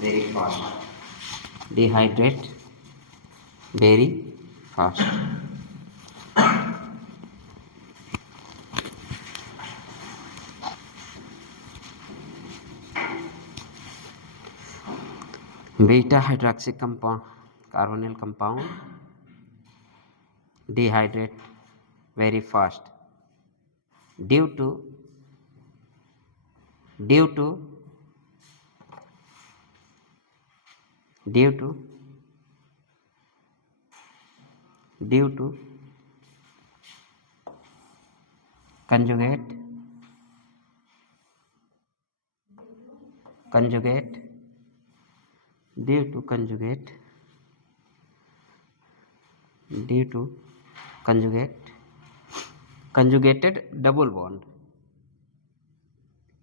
very fast. Dehydrate very fast. Beta hydroxy compound, carbonyl compound dehydrate very fast due to conjugate conjugated double bond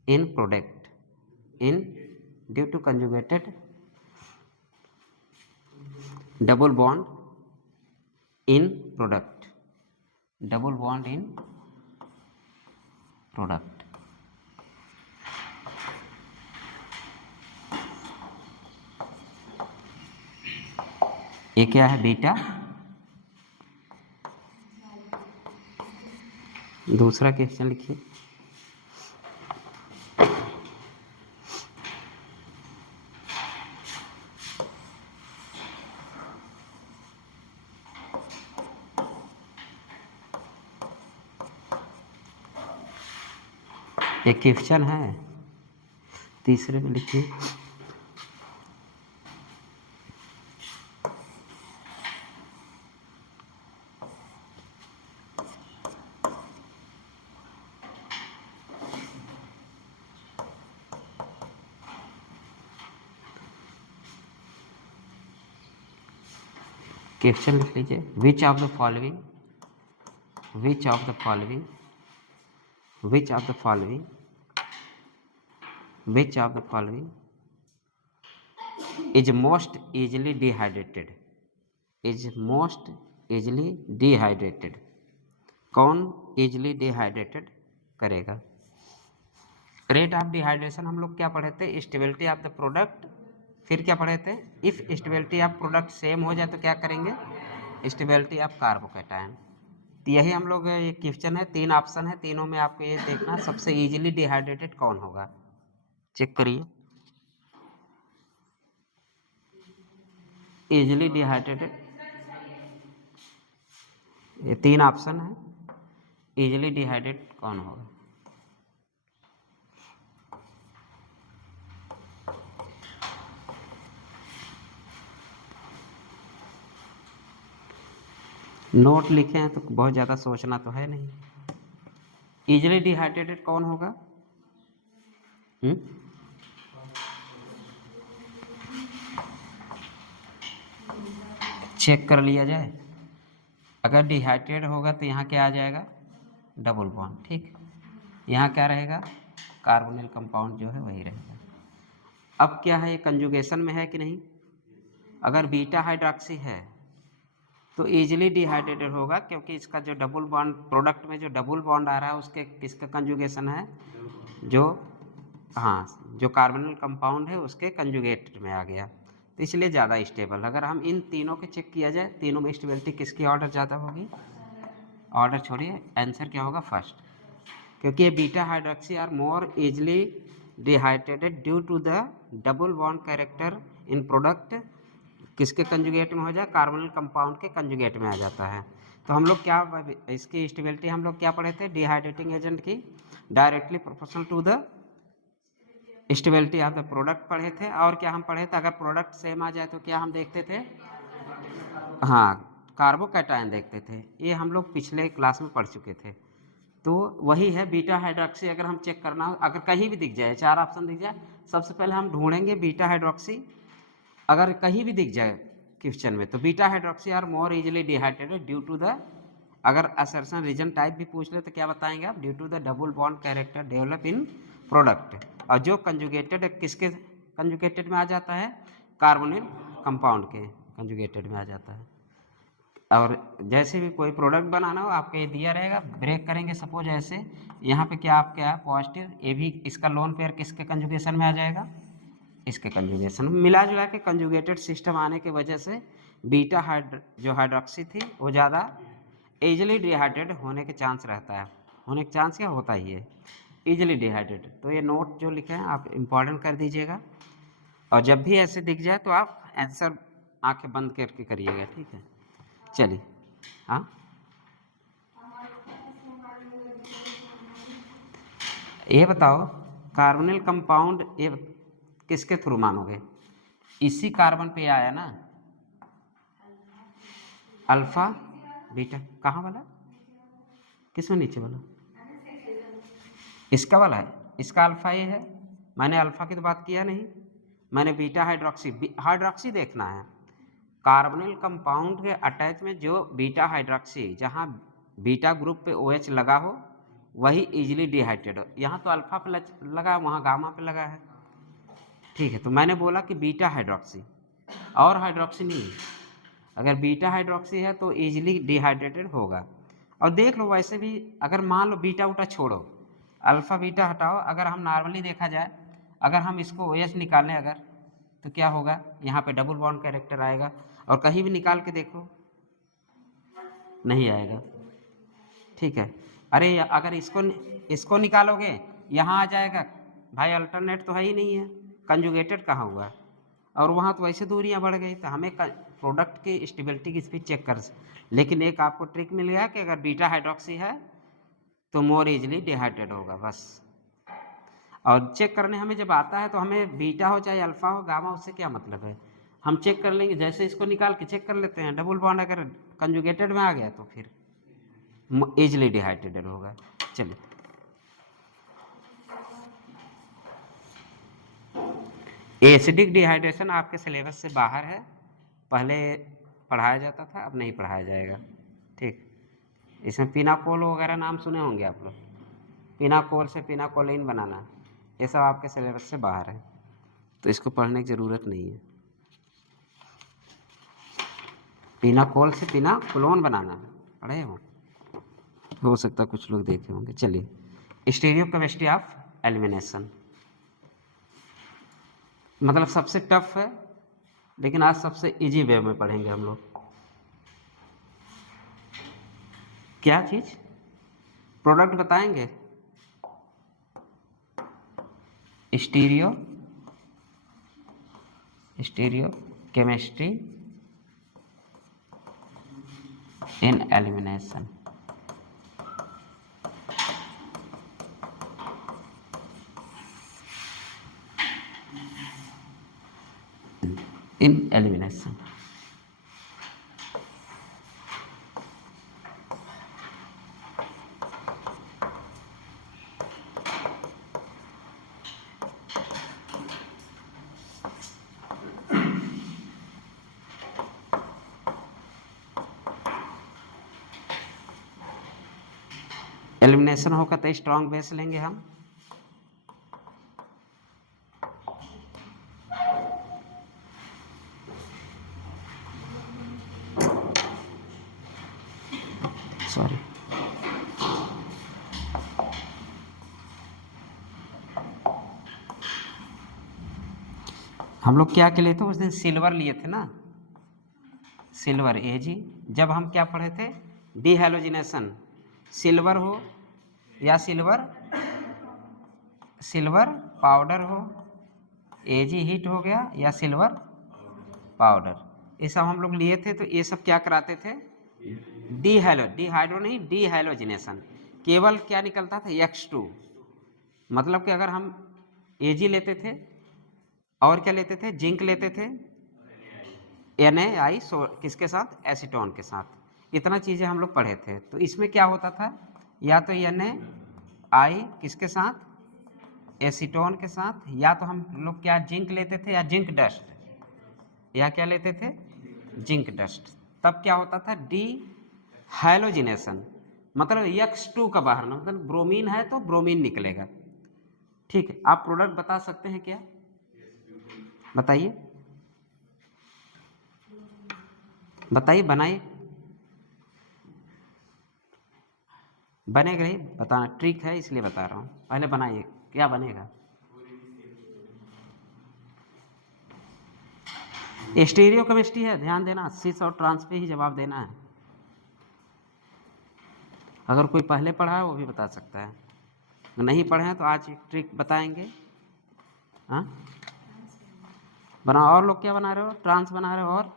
in product due to conjugated double bond in product ये क्या है beta, दूसरा question लिखिए। एक question है, तीसरे में लिखिए। क्वेश्चन लिख लीजिए। Which of the following is most easily dehydrated, कौन easily dehydrated करेगा? रेट ऑफ डिहाइड्रेशन हम लोग क्या पढ़े थे? स्टेबिलिटी ऑफ द प्रोडक्ट, फिर क्या पढ़े थे? If stability of product same हो जाए तो क्या करेंगे? Stability of carbocation. तो यही हम लोग, ये क्वेश्चन है, 3 ऑप्शन है, तीनों में आपको ये देखना सबसे इजीली डिहाइड्रेटेड कौन होगा। चेक करिए, इजीली डिहाइड्रेटेड, ये 3 ऑप्शन है, इजीली डिहाइड्रेट कौन होगा? नोट लिखे हैं तो बहुत ज़्यादा सोचना तो है नहीं। इजीली डिहाइड्रेटेड कौन होगा? चेक कर लिया जाए। अगर डिहाइड्रेटेड होगा तो यहाँ क्या आ जाएगा? डबल बॉन्ड, ठीक। यहाँ क्या रहेगा? कार्बोनिल कंपाउंड जो है वही रहेगा। अब क्या है, ये कंजुगेशन में है कि नहीं? अगर बीटा हाइड्रोक्सी है तो इजीली डिहाइड्रेटेड होगा, क्योंकि इसका जो डबल बॉन्ड, प्रोडक्ट में जो डबल बॉन्ड आ रहा है उसके किसका कंजुगेशन है? जो कार्बोनिल कंपाउंड है उसके कंजुगेट में आ गया, तो इसलिए ज़्यादा स्टेबल। अगर हम इन तीनों के चेक किया जाए, तीनों में स्टेबिलिटी किसकी ऑर्डर ज़्यादा होगी? ऑर्डर छोड़िए, आंसर क्या होगा? फर्स्ट, क्योंकि ये beta hydroxy are more easily dehydrated due to the double bond character in product. किसके कंजुगेट में हो जाए? कार्बोनिल कंपाउंड के कंजुगेट में आ जाता है। तो हम लोग क्या, इसकी स्टेबिलिटी हम लोग क्या पढ़े थे? डिहाइड्रेटिंग एजेंट की directly proportional to the stability of the product पढ़े थे। और क्या हम पढ़े थे? अगर प्रोडक्ट सेम आ जाए तो क्या हम देखते थे? कार्बोकैटायन देखते थे। ये हम लोग पिछले क्लास में पढ़ चुके थे। तो वही है बीटा हाइड्रोक्सी। अगर हम चेक करना हो, अगर कहीं भी दिख जाए, 4 ऑप्शन दिख जाए, सबसे पहले हम ढूंढेंगे बीटा हाइड्रोक्सी। अगर कहीं भी दिख जाए क्वेश्चन में तो beta hydroxy are more easily dehydrated due to the, अगर असर्शन रीजन टाइप भी पूछ ले तो क्या बताएंगे आप? Due to the double bond character develop in product. और जो कंजुगेटेड, किसके कंजुगेटेड में आ जाता है? कार्बोनिल कंपाउंड के कंजुगेटेड में आ जाता है। और जैसे भी कोई प्रोडक्ट बनाना हो, आपको ये दिया रहेगा, ब्रेक करेंगे सपोज ऐसे, यहाँ पे क्या आपका है? पॉजिटिव, ये भी इसका लोन पेयर किसके कंजुगेशन में आ जाएगा? इसके कंजुगेशन। मिला जुला के कंजुगेटेड सिस्टम आने की वजह से बीटा जो हाइड्रोक्सी थी वो ज़्यादा ईजिली डिहाइड्रेट होने के चांस रहता है, होने के चांस क्या होता ही है, ईजिली डिहाइड्रेट। तो ये नोट जो लिखे हैं आप इम्पॉर्टेंट कर दीजिएगा, और जब भी ऐसे दिख जाए तो आप आंसर आंखें बंद करके करिएगा, ठीक है। चलिए, हाँ ये बताओ कार्बोनिल कंपाउंड ये किसके थ्रू मानोगे? इसी कार्बन पे आया ना, अल्फा बीटा। कहाँ वाला, किसमें नीचे वाला? इसका वाला है, इसका अल्फा ये है। मैंने अल्फा की तो बात किया नहीं, मैंने बीटा हाइड्रोक्सी, हाइड्रोक्सी देखना है। कार्बोनिल कंपाउंड के अटैच में जो बीटा हाइड्रोक्सी, जहाँ बीटा ग्रुप पे OH लगा हो वही इजीली डिहाइड्रेट हो। यहाँ तो अल्फा पे लगा है, वहाँ गामा पे लगा है, ठीक है। तो मैंने बोला कि बीटा हाइड्रोक्सी और हाइड्रोक्सी नहीं है। अगर बीटा हाइड्रोक्सी है तो इजीली डिहाइड्रेटेड होगा। और देख लो वैसे भी, अगर मान लो बीटा उटा छोड़ो, अल्फा बीटा हटाओ, अगर हम नॉर्मली देखा जाए, अगर हम इसको OH निकालें अगर, तो क्या होगा, यहाँ पे डबल बॉन्ड कैरेक्टर आएगा। और कहीं भी निकाल के देखो नहीं आएगा, ठीक है। अरे अगर इसको निकालोगे यहाँ आ जाएगा, भाई अल्टरनेट तो है ही नहीं है, कंजुगेटेड कहाँ हुआ, और वहाँ तो वैसे दूरियाँ बढ़ गई। तो हमें प्रोडक्ट की स्टेबिलिटी की स्पीड चेक कर, लेकिन एक आपको ट्रिक मिल गया कि अगर बीटा हाइड्रोक्सी है तो मोर इजली डिहाइड्रेट होगा, बस। और चेक करने हमें जब आता है तो हमें बीटा हो चाहे अल्फा हो गामा, उससे क्या मतलब है, हम चेक कर लेंगे। जैसे इसको निकाल के चेक कर लेते हैं, डबल बॉन्ड अगर कंजुगेटेड में आ गया तो फिर इजली डिहाइड्रेटेड होगा। चलिए, एसिडिक डिहाइड्रेशन आपके सिलेबस से बाहर है, पहले पढ़ाया जाता था, अब नहीं पढ़ाया जाएगा, ठीक। इसमें पिनाकोल वगैरह नाम सुने होंगे आप लोग, पिनाकोल से पिनाकोलिन बनाना, ये सब आपके सिलेबस से बाहर है, तो इसको पढ़ने की ज़रूरत नहीं है। पिनाकोल से पिनाकोलोन बनाना पढ़े हो सकता कुछ लोग देखे होंगे। चलिए, स्टीरियोकेमिस्ट्री ऑफ एलिमिनेशन, मतलब सबसे टफ है, लेकिन आज सबसे इजी वे में पढ़ेंगे हम लोग। क्या चीज़, प्रोडक्ट बताएंगे, stereo chemistry in elimination. In elimination, elimination होगा तो स्ट्रॉन्ग बेस लेंगे हम, सॉरी, हम लोग क्या के लिए थे उस दिन, सिल्वर लिए थे ना, सिल्वर Ag। जब हम क्या पढ़े थे, डीहैलोजिनेशन, सिल्वर हो या सिल्वर पाउडर हो, Ag हीट हो गया या सिल्वर पाउडर, ये सब हम लोग लिए थे। तो ये सब क्या कराते थे, डिहाइड्रो नहीं, डीहैलोजिनेशन। केवल क्या निकलता था, X2, मतलब कि अगर हम Ag लेते थे और क्या लेते थे, जिंक लेते थे, NaI किसके साथ, एसीटोन के साथ, इतना चीज़ें हम लोग पढ़े थे। तो इसमें क्या होता था, या तो NaI किसके साथ, एसीटोन के साथ, या तो हम लोग क्या जिंक लेते थे या जिंक डस्ट, या क्या लेते थे, जिंक डस्ट। तब क्या होता था, डी हाइलोजिनेशन, मतलब X2 का बाहर ना, मतलब ब्रोमीन है तो ब्रोमीन निकलेगा, ठीक है। आप प्रोडक्ट बता सकते हैं क्या, बताइए बताइए, बनाइए, बनेगा ही, बताना ट्रिक है इसलिए बता रहा हूँ, पहले बनाइए, क्या बनेगा, स्टीरियो केमिस्ट्री है, ध्यान देना, सिस और ट्रांस पे ही जवाब देना है। अगर कोई पहले पढ़ा है वो भी बता सकता है, नहीं पढ़े हैं तो आज एक ट्रिक बताएंगे। हाँ बनाओ। और लोग क्या बना रहे हो? ट्रांस बना रहे हो। और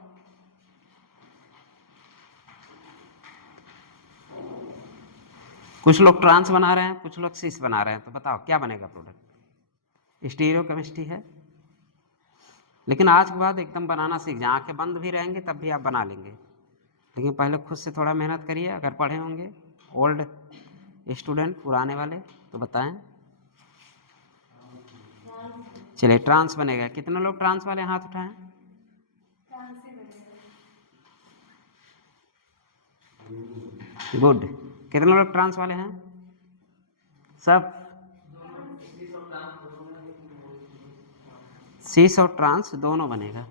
कुछ लोग ट्रांस बना रहे हैं, कुछ लोग सिस बना रहे हैं, तो बताओ क्या बनेगा प्रोडक्ट? स्टीरियो केमिस्ट्री है, लेकिन आज के बाद एकदम बनाना सीख जाए, आंखें बंद भी रहेंगे तब भी आप बना लेंगे, लेकिन पहले खुद से थोड़ा मेहनत करिए। अगर पढ़े होंगे ओल्ड स्टूडेंट, पुराने वाले, तो बताएं। चलिए ट्रांस बनेगा। कितने लोग ट्रांस वाले हाथ उठाएं? गुड। कितने लोग ट्रांस वाले हैं? सब? सिस और ट्रांस दोनों बनेगा,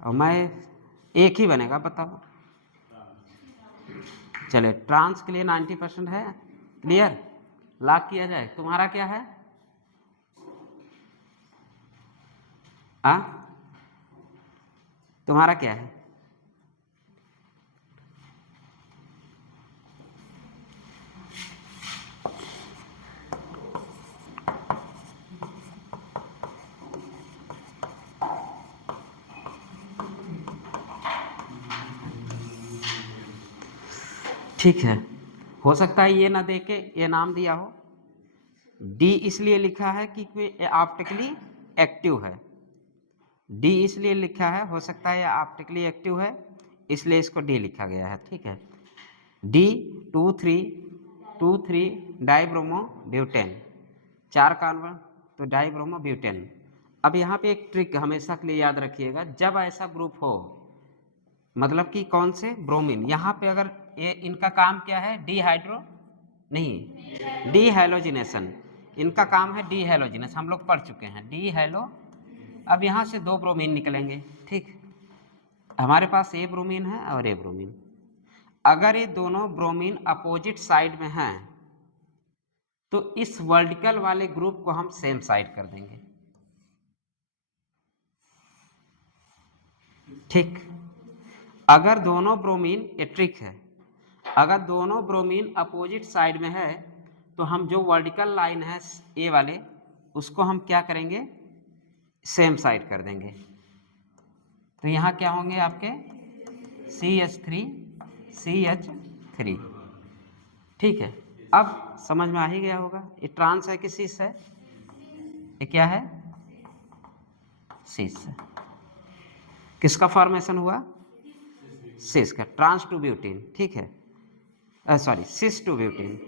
और मैं एक ही बनेगा, बताओ। चलिए ट्रांस के लिए 90% है क्लियर, लॉक किया जाए। तुम्हारा क्या है? तुम्हारा क्या है? ठीक है, हो सकता है ये ना देके ये नाम दिया हो। डी इसलिए लिखा है कि ऑप्टिकली एक्टिव है। डी इसलिए लिखा है, हो सकता है ये ऑप्टिकली एक्टिव है, इसलिए इसको डी लिखा गया है। ठीक है, डी 2,3 डाइब्रोमो ब्यूटेन, 4 कार्बन तो डाइब्रोमो ब्यूटेन। अब यहाँ पे एक ट्रिक हमेशा के लिए याद रखिएगा, जब ऐसा ग्रुप हो, मतलब कि कौन से? ब्रोमीन। यहाँ पे अगर ये इनका काम क्या है? डीहाइड्रो नहीं, डीहैलोजिनेशन। इनका काम है डीहैलोजिनेशन, हम लोग पढ़ चुके हैं डीहैलो। अब यहाँ से 2 ब्रोमीन निकलेंगे। ठीक, हमारे पास ए ब्रोमीन है और ए ब्रोमीन। अगर ये दोनों ब्रोमीन अपोजिट साइड में हैं तो इस वर्टिकल वाले ग्रुप को हम सेम साइड कर देंगे। ठीक, अगर दोनों ब्रोमीन, ये ट्रिक है, अगर दोनों ब्रोमीन अपोजिट साइड में है तो हम जो वर्टिकल लाइन है ए वाले, उसको हम क्या करेंगे? सेम साइड कर देंगे। तो यहाँ क्या होंगे आपके? CH3 CH3। ठीक है, अब समझ में आ ही गया होगा ये ट्रांस है कि सिस है? ये क्या है? सिस है। किसका फॉर्मेशन हुआ? सिस का, ट्रांस टू ब्यूटीन। ठीक है, सॉरी, सिस टू ब्यूटीन।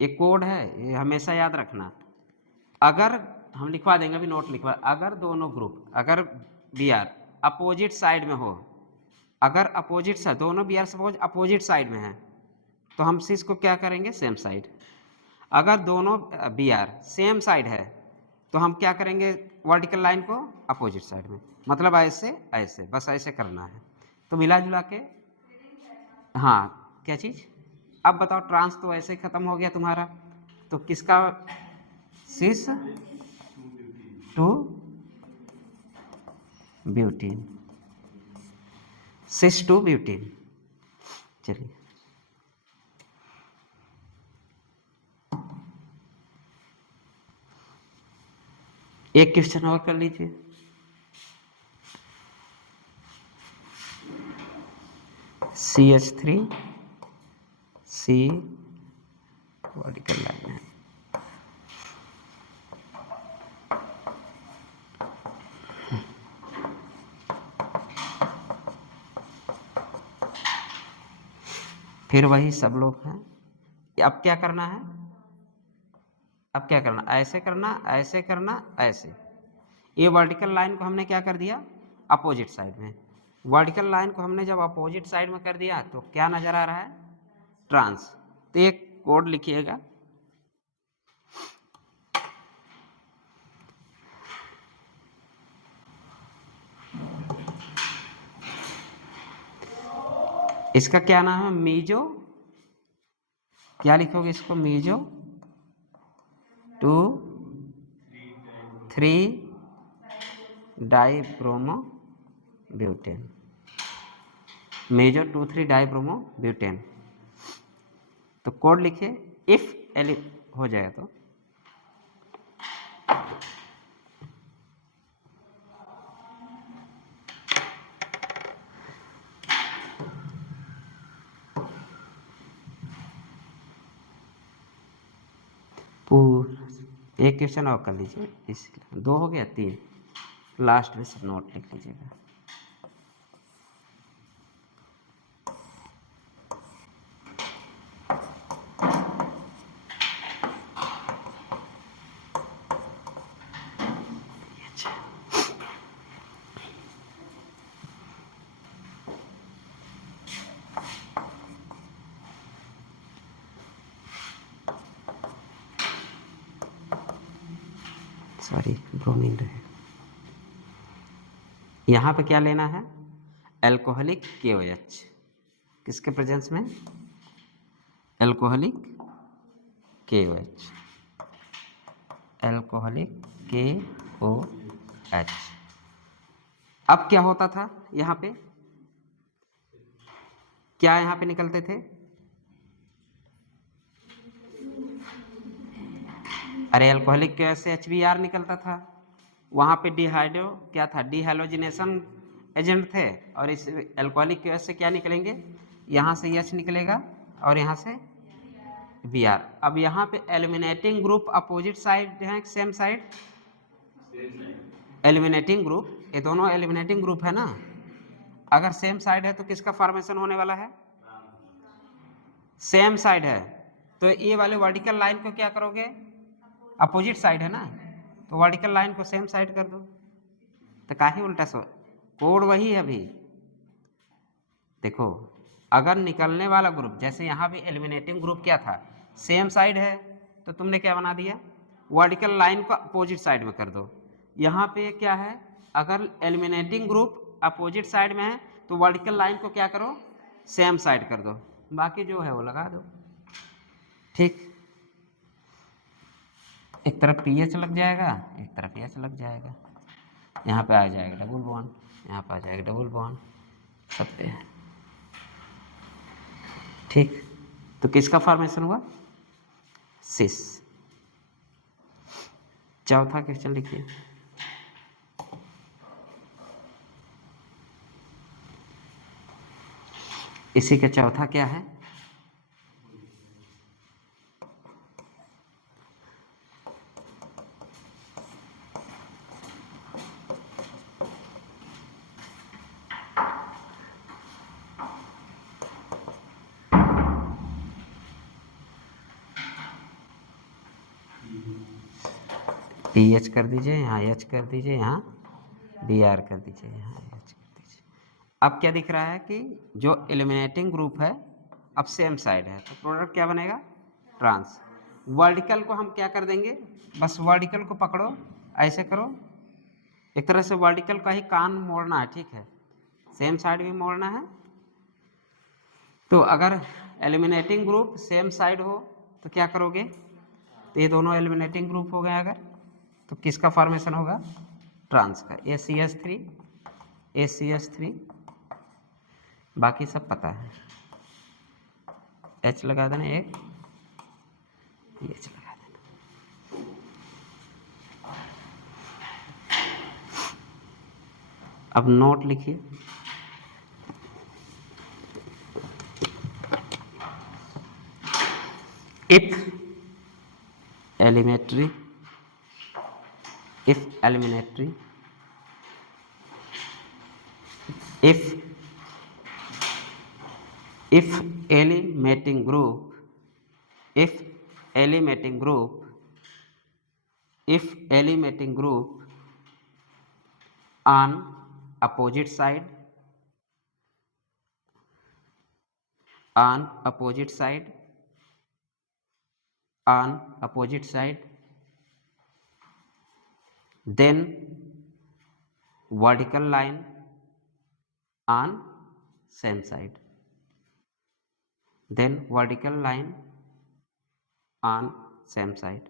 ये कोड है, ये हमेशा याद रखना। अगर हम लिखवा देंगे, अभी नोट लिखवा, अगर दोनों ग्रुप, अगर बी आर अपोजिट साइड में हो, अगर अपोजिट साइड, दोनों B are suppose opposite side में है, तो हम सिस को क्या करेंगे? Same side. अगर दोनों बी आर सेम साइड है तो हम क्या करेंगे? वर्टिकल लाइन को अपोजिट साइड में, मतलब ऐसे ऐसे, बस ऐसे करना है। तो मिला जुला के, हाँ क्या चीज़? अब बताओ, ट्रांस तो ऐसे खत्म हो गया तुम्हारा, तो किसका? सिस to butene, sis to butene. चलिए एक क्वेश्चन और कर लीजिए। CH3 C वर्टिकल लाइन है, फिर वही सब लोग हैं। अब क्या करना है? अब क्या करना? ऐसे करना, ऐसे करना, ऐसे। ये वर्टिकल लाइन को हमने क्या कर दिया? अपोजिट साइड में। वर्टिकल लाइन को हमने जब अपोजिट साइड में कर दिया तो क्या नजर आ रहा है? ट्रांस। तो एक कोड लिखिएगा, इसका क्या नाम है? मीजो, क्या लिखोगे इसको? Meso 2,3 dibromo butane, major 2,3 dibromo butane. तो कोड लिखिए, इफ एलि हो जाएगा तो पूरा एक क्वेश्चन और कर लीजिए, इस 2 हो गया, 3 लास्ट में सब नोट लिख लीजिएगा। सॉरी, ब्रोमीन रहे। यहाँ पे क्या लेना है, एल्कोहलिक KOH, किसके प्रेजेंस में, एल्कोहलिक KOH, एल्कोहलिक KOH। अब क्या होता था यहाँ पे, क्या यहाँ पे निकलते थे, अरे एल्कोहलिक KOH से HBr निकलता था, वहाँ पे डिहाइड्रो क्या था, डिहाइलोजिनेशन एजेंट थे, और इस एल्कोहलिक KOH से क्या निकलेंगे, यहाँ से H निकलेगा और यहाँ से Br। अब यहाँ पे एलिमिनेटिंग ग्रुप अपोजिट साइड है, सेम साइड, एलिमिनेटिंग ग्रुप, ये दोनों एलिमिनेटिंग ग्रुप है ना, अगर सेम साइड है तो किसका फॉर्मेशन होने वाला है, सेम साइड है, तो ये वाले वर्टिकल लाइन को क्या करोगे, अपोजिट साइड है ना, तो वर्टिकल लाइन को सेम साइड कर दो, तो काहे उल्टा सो, कोड वही है अभी। देखो, अगर निकलने वाला ग्रुप, जैसे यहाँ भी एलिमिनेटिंग ग्रुप क्या था, सेम साइड है, तो तुमने क्या बना दिया, वर्टिकल लाइन को अपोजिट साइड में कर दो। यहाँ पे क्या है, अगर एलिमिनेटिंग ग्रुप अपोजिट साइड में है तो वर्टिकल लाइन को क्या करो, सेम साइड कर दो, बाकी जो है वो लगा दो, ठीक। एक तरफ पीएच लग जाएगा, एक तरफ एच लग जाएगा, यहाँ पे आ जाएगा डबल बॉन्ड, यहाँ पे आ जाएगा डबल बॉन्ड, सब पे है, ठीक। तो किसका फॉर्मेशन हुआ, सिस। चौथा क्वेश्चन लिखिए, इसी का चौथा क्या है, पीएच कर दीजिए, यहाँ एच कर दीजिए, यहाँ Br कर दीजिए, यहाँ एच कर दीजिए। अब क्या दिख रहा है कि जो एलिमिनेटिंग ग्रुप है अब सेम साइड है, तो प्रोडक्ट क्या बनेगा, ट्रांस। वर्टिकल को हम क्या कर देंगे, बस वर्टिकल को पकड़ो, ऐसे करो, एक तरह से वर्टिकल का ही कान मोड़ना है, ठीक है, सेम साइड भी मोड़ना है। तो अगर एलिमिनेटिंग ग्रुप सेम साइड हो तो क्या करोगे, तो ये दोनों एलिमिनेटिंग ग्रुप हो गए, अगर तो किसका फॉर्मेशन होगा, ट्रांस का, ACH3 ACH3, बाकी सब पता है, H लगा देना एक, H लगा देना। अब नोट लिखिए, if elementary, if elementary, if eliminating group, if eliminating group, if eliminating group on opposite side, on opposite side, on opposite side, then vertical line on same side, then vertical line on same side,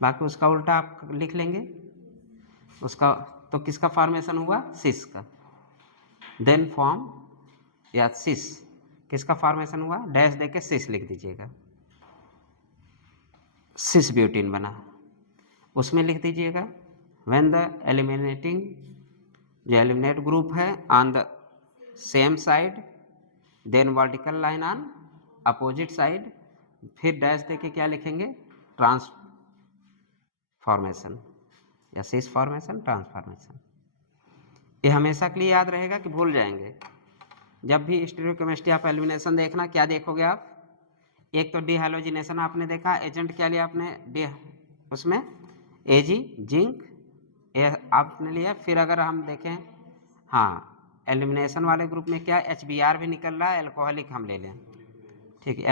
बाकी उसका उल्टा आप लिख लेंगे, उसका तो किसका formation हुआ, सिस का। देन फॉर्म या सिस किसका फॉर्मेशन हुआ, डैश देके सिस लिख दीजिएगा, सिस ब्यूटीन बना। उसमें लिख दीजिएगा व्हेन द एलिमिनेटिंग, जो एलिमिनेट ग्रुप है on the same side, then vertical line on opposite side, फिर डैश देके क्या लिखेंगे, ट्रांसफॉर्मेशन या सिस फॉर्मेशन, ट्रांसफॉर्मेशन। ये हमेशा के लिए याद रहेगा कि भूल जाएंगे। जब भी स्टीरियोकेमिस्ट्री आप एलिमिनेशन देखना, क्या देखोगे आप, एक तो डिहाइलोजिनेशन आपने देखा, एजेंट क्या लिया आपने डी, उसमें एजी जिंक ये आपने लिया। फिर अगर हम देखें, हाँ एलिमिनेशन वाले ग्रुप में क्या HBr भी निकल रहा है, एल्कोहलिक हम ले लें, ठीक है,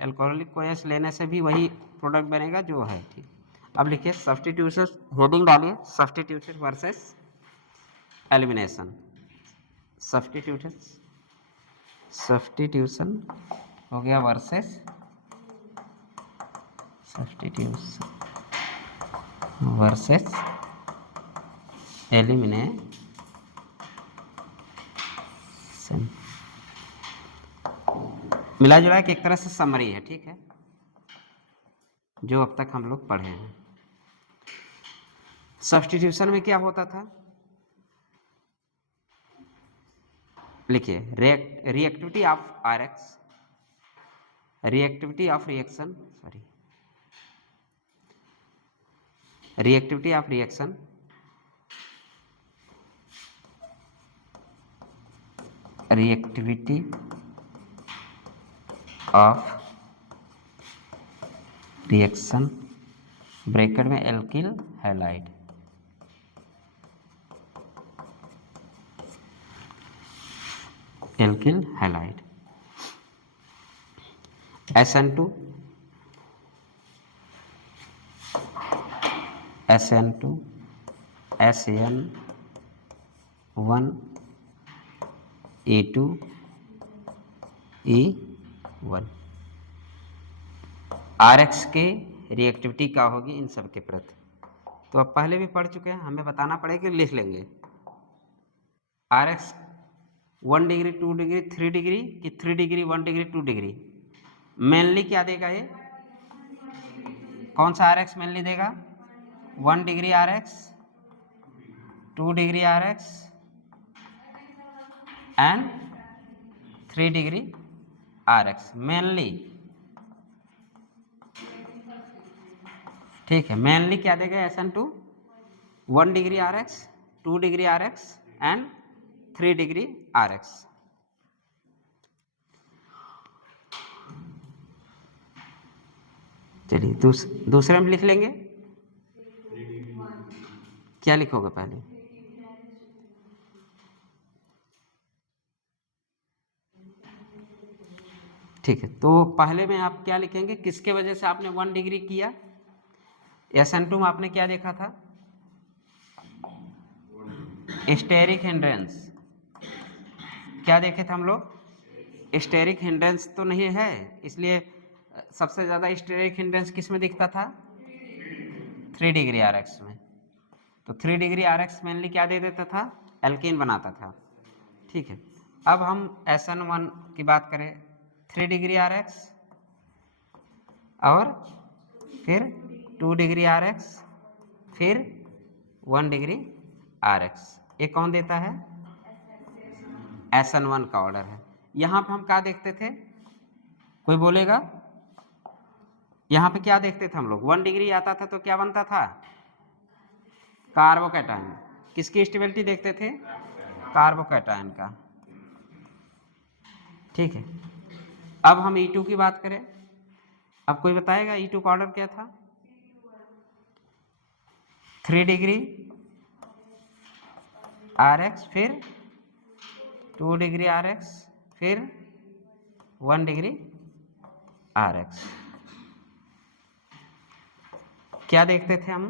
एल्कोहलिक को एस लेने से भी वही प्रोडक्ट बनेगा जो है, ठीक। अब लिखिए सब्स्टिट्यूशन, हेडिंग डालिए सब्स्टिट्यूशन वर्सेस एलिमिनेशन, सब्स्टिट्यूशन हो गया वर्सेस सब्स्टिट्यूशन वर्सेस एलिमिनेशन। मिला जुला के एक तरह से समरी है, ठीक है, जो अब तक हम लोग पढ़े हैं। सब्स्टिट्यूशन में क्या होता था, लिखिए reactivity of RX, reactivity of reaction, sorry reactivity of reaction, reactivity of reaction bracket में alkyl halide, alkyl halide, SN2 SN2 SN1 E2 E1। RX के रिएक्टिविटी क्या होगी इन सब के प्रति, तो अब पहले भी पढ़ चुके हैं, हमें बताना पड़ेगा, लिख लेंगे। RX 1 डिग्री 2 डिग्री 3 डिग्री कि 3 डिग्री 1 डिग्री 2 डिग्री, मेनली क्या देगा ये, कौन सा RX मेनली देगा, 1 degree RX, 2 degree RX and 3 degree RX mainly, ठीक है। मेनली क्या देगा SN2, 1 degree RX, 2 degree RX and 3 degree RX। चलिए दूसरे में लिख लेंगे, क्या लिखोगे पहले, ठीक है, तो पहले में आप क्या लिखेंगे, किसके वजह से आपने 1 डिग्री किया, SN2 में आपने क्या देखा था, स्टेरिक हिंड्रेंस, क्या देखे थे हम लोग, स्टेरिक हिंड्रेंस तो नहीं है, इसलिए सबसे ज़्यादा स्टेरिक हिंड्रेंस किस में दिखता था, 3 डिग्री RX में। तो 3 डिग्री RX मेनली क्या दे देता था, एल्कीन बनाता था, ठीक है। अब हम SN1 की बात करें, 3 डिग्री RX और फिर 2 डिग्री RX फिर 1 डिग्री RX, ये कौन देता है, SN1 का ऑर्डर है। यहाँ पे हम क्या देखते थे, कोई बोलेगा, यहाँ पे क्या देखते थे हम लोग, 1 डिग्री आता था तो क्या बनता था, कार्बोकैटायन, किसकी स्टेबिलिटी देखते थे, कार्बोकैटायन का, ठीक है। अब हम E2 की बात करें, अब कोई बताएगा E2 का ऑर्डर क्या था, 3 डिग्री RX फिर 2 डिग्री RX फिर 1 डिग्री RX। क्या देखते थे हम,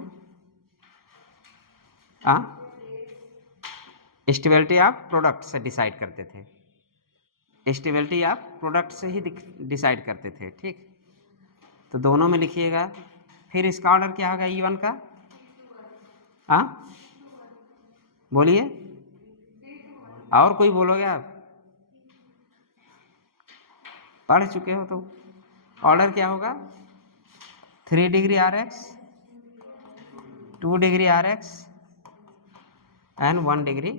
स्टेबिलिटी आप प्रोडक्ट से डिसाइड करते थे, स्टेबिलिटी आप प्रोडक्ट से ही डिसाइड करते थे, ठीक। तो दोनों में लिखिएगा। फिर इसका ऑर्डर क्या होगा E1 का, बोलिए, और कोई बोलोगे आप? पढ़ चुके हो तो ऑर्डर क्या होगा? 3 degree RX, 2 degree RX and 1 degree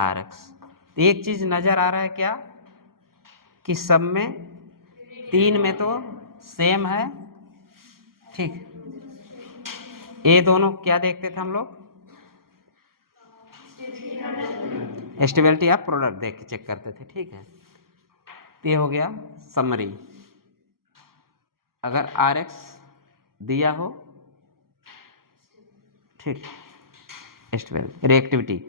RX। एक चीज नजर आ रहा है क्या कि सब में 3 में तो सेम है, ठीक। ये दोनों क्या देखते थे हम लोग? स्टेबिलिटी ऑफ प्रोडक्ट देख के चेक करते थे, ठीक है। ये हो गया समरी। अगर RX दिया हो, ठीक, स्टेबिलिटी, रिएक्टिविटी।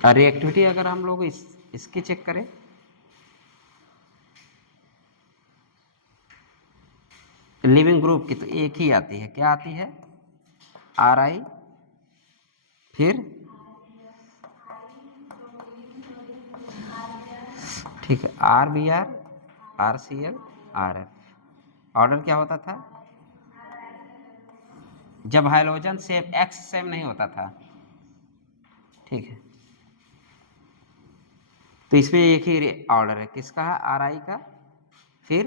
रिएक्टिविटी अगर हम लोग इसकी चेक करें, लिविंग ग्रुप की, तो एक ही आती है, क्या आती है? RI, फिर ठीक है RBr, RCl, RF। ऑर्डर क्या होता था जब हाइड्रोजन सेम X सेम नहीं होता था, ठीक है। तो इसमें एक ही ऑर्डर है, किसका है? RI का। फिर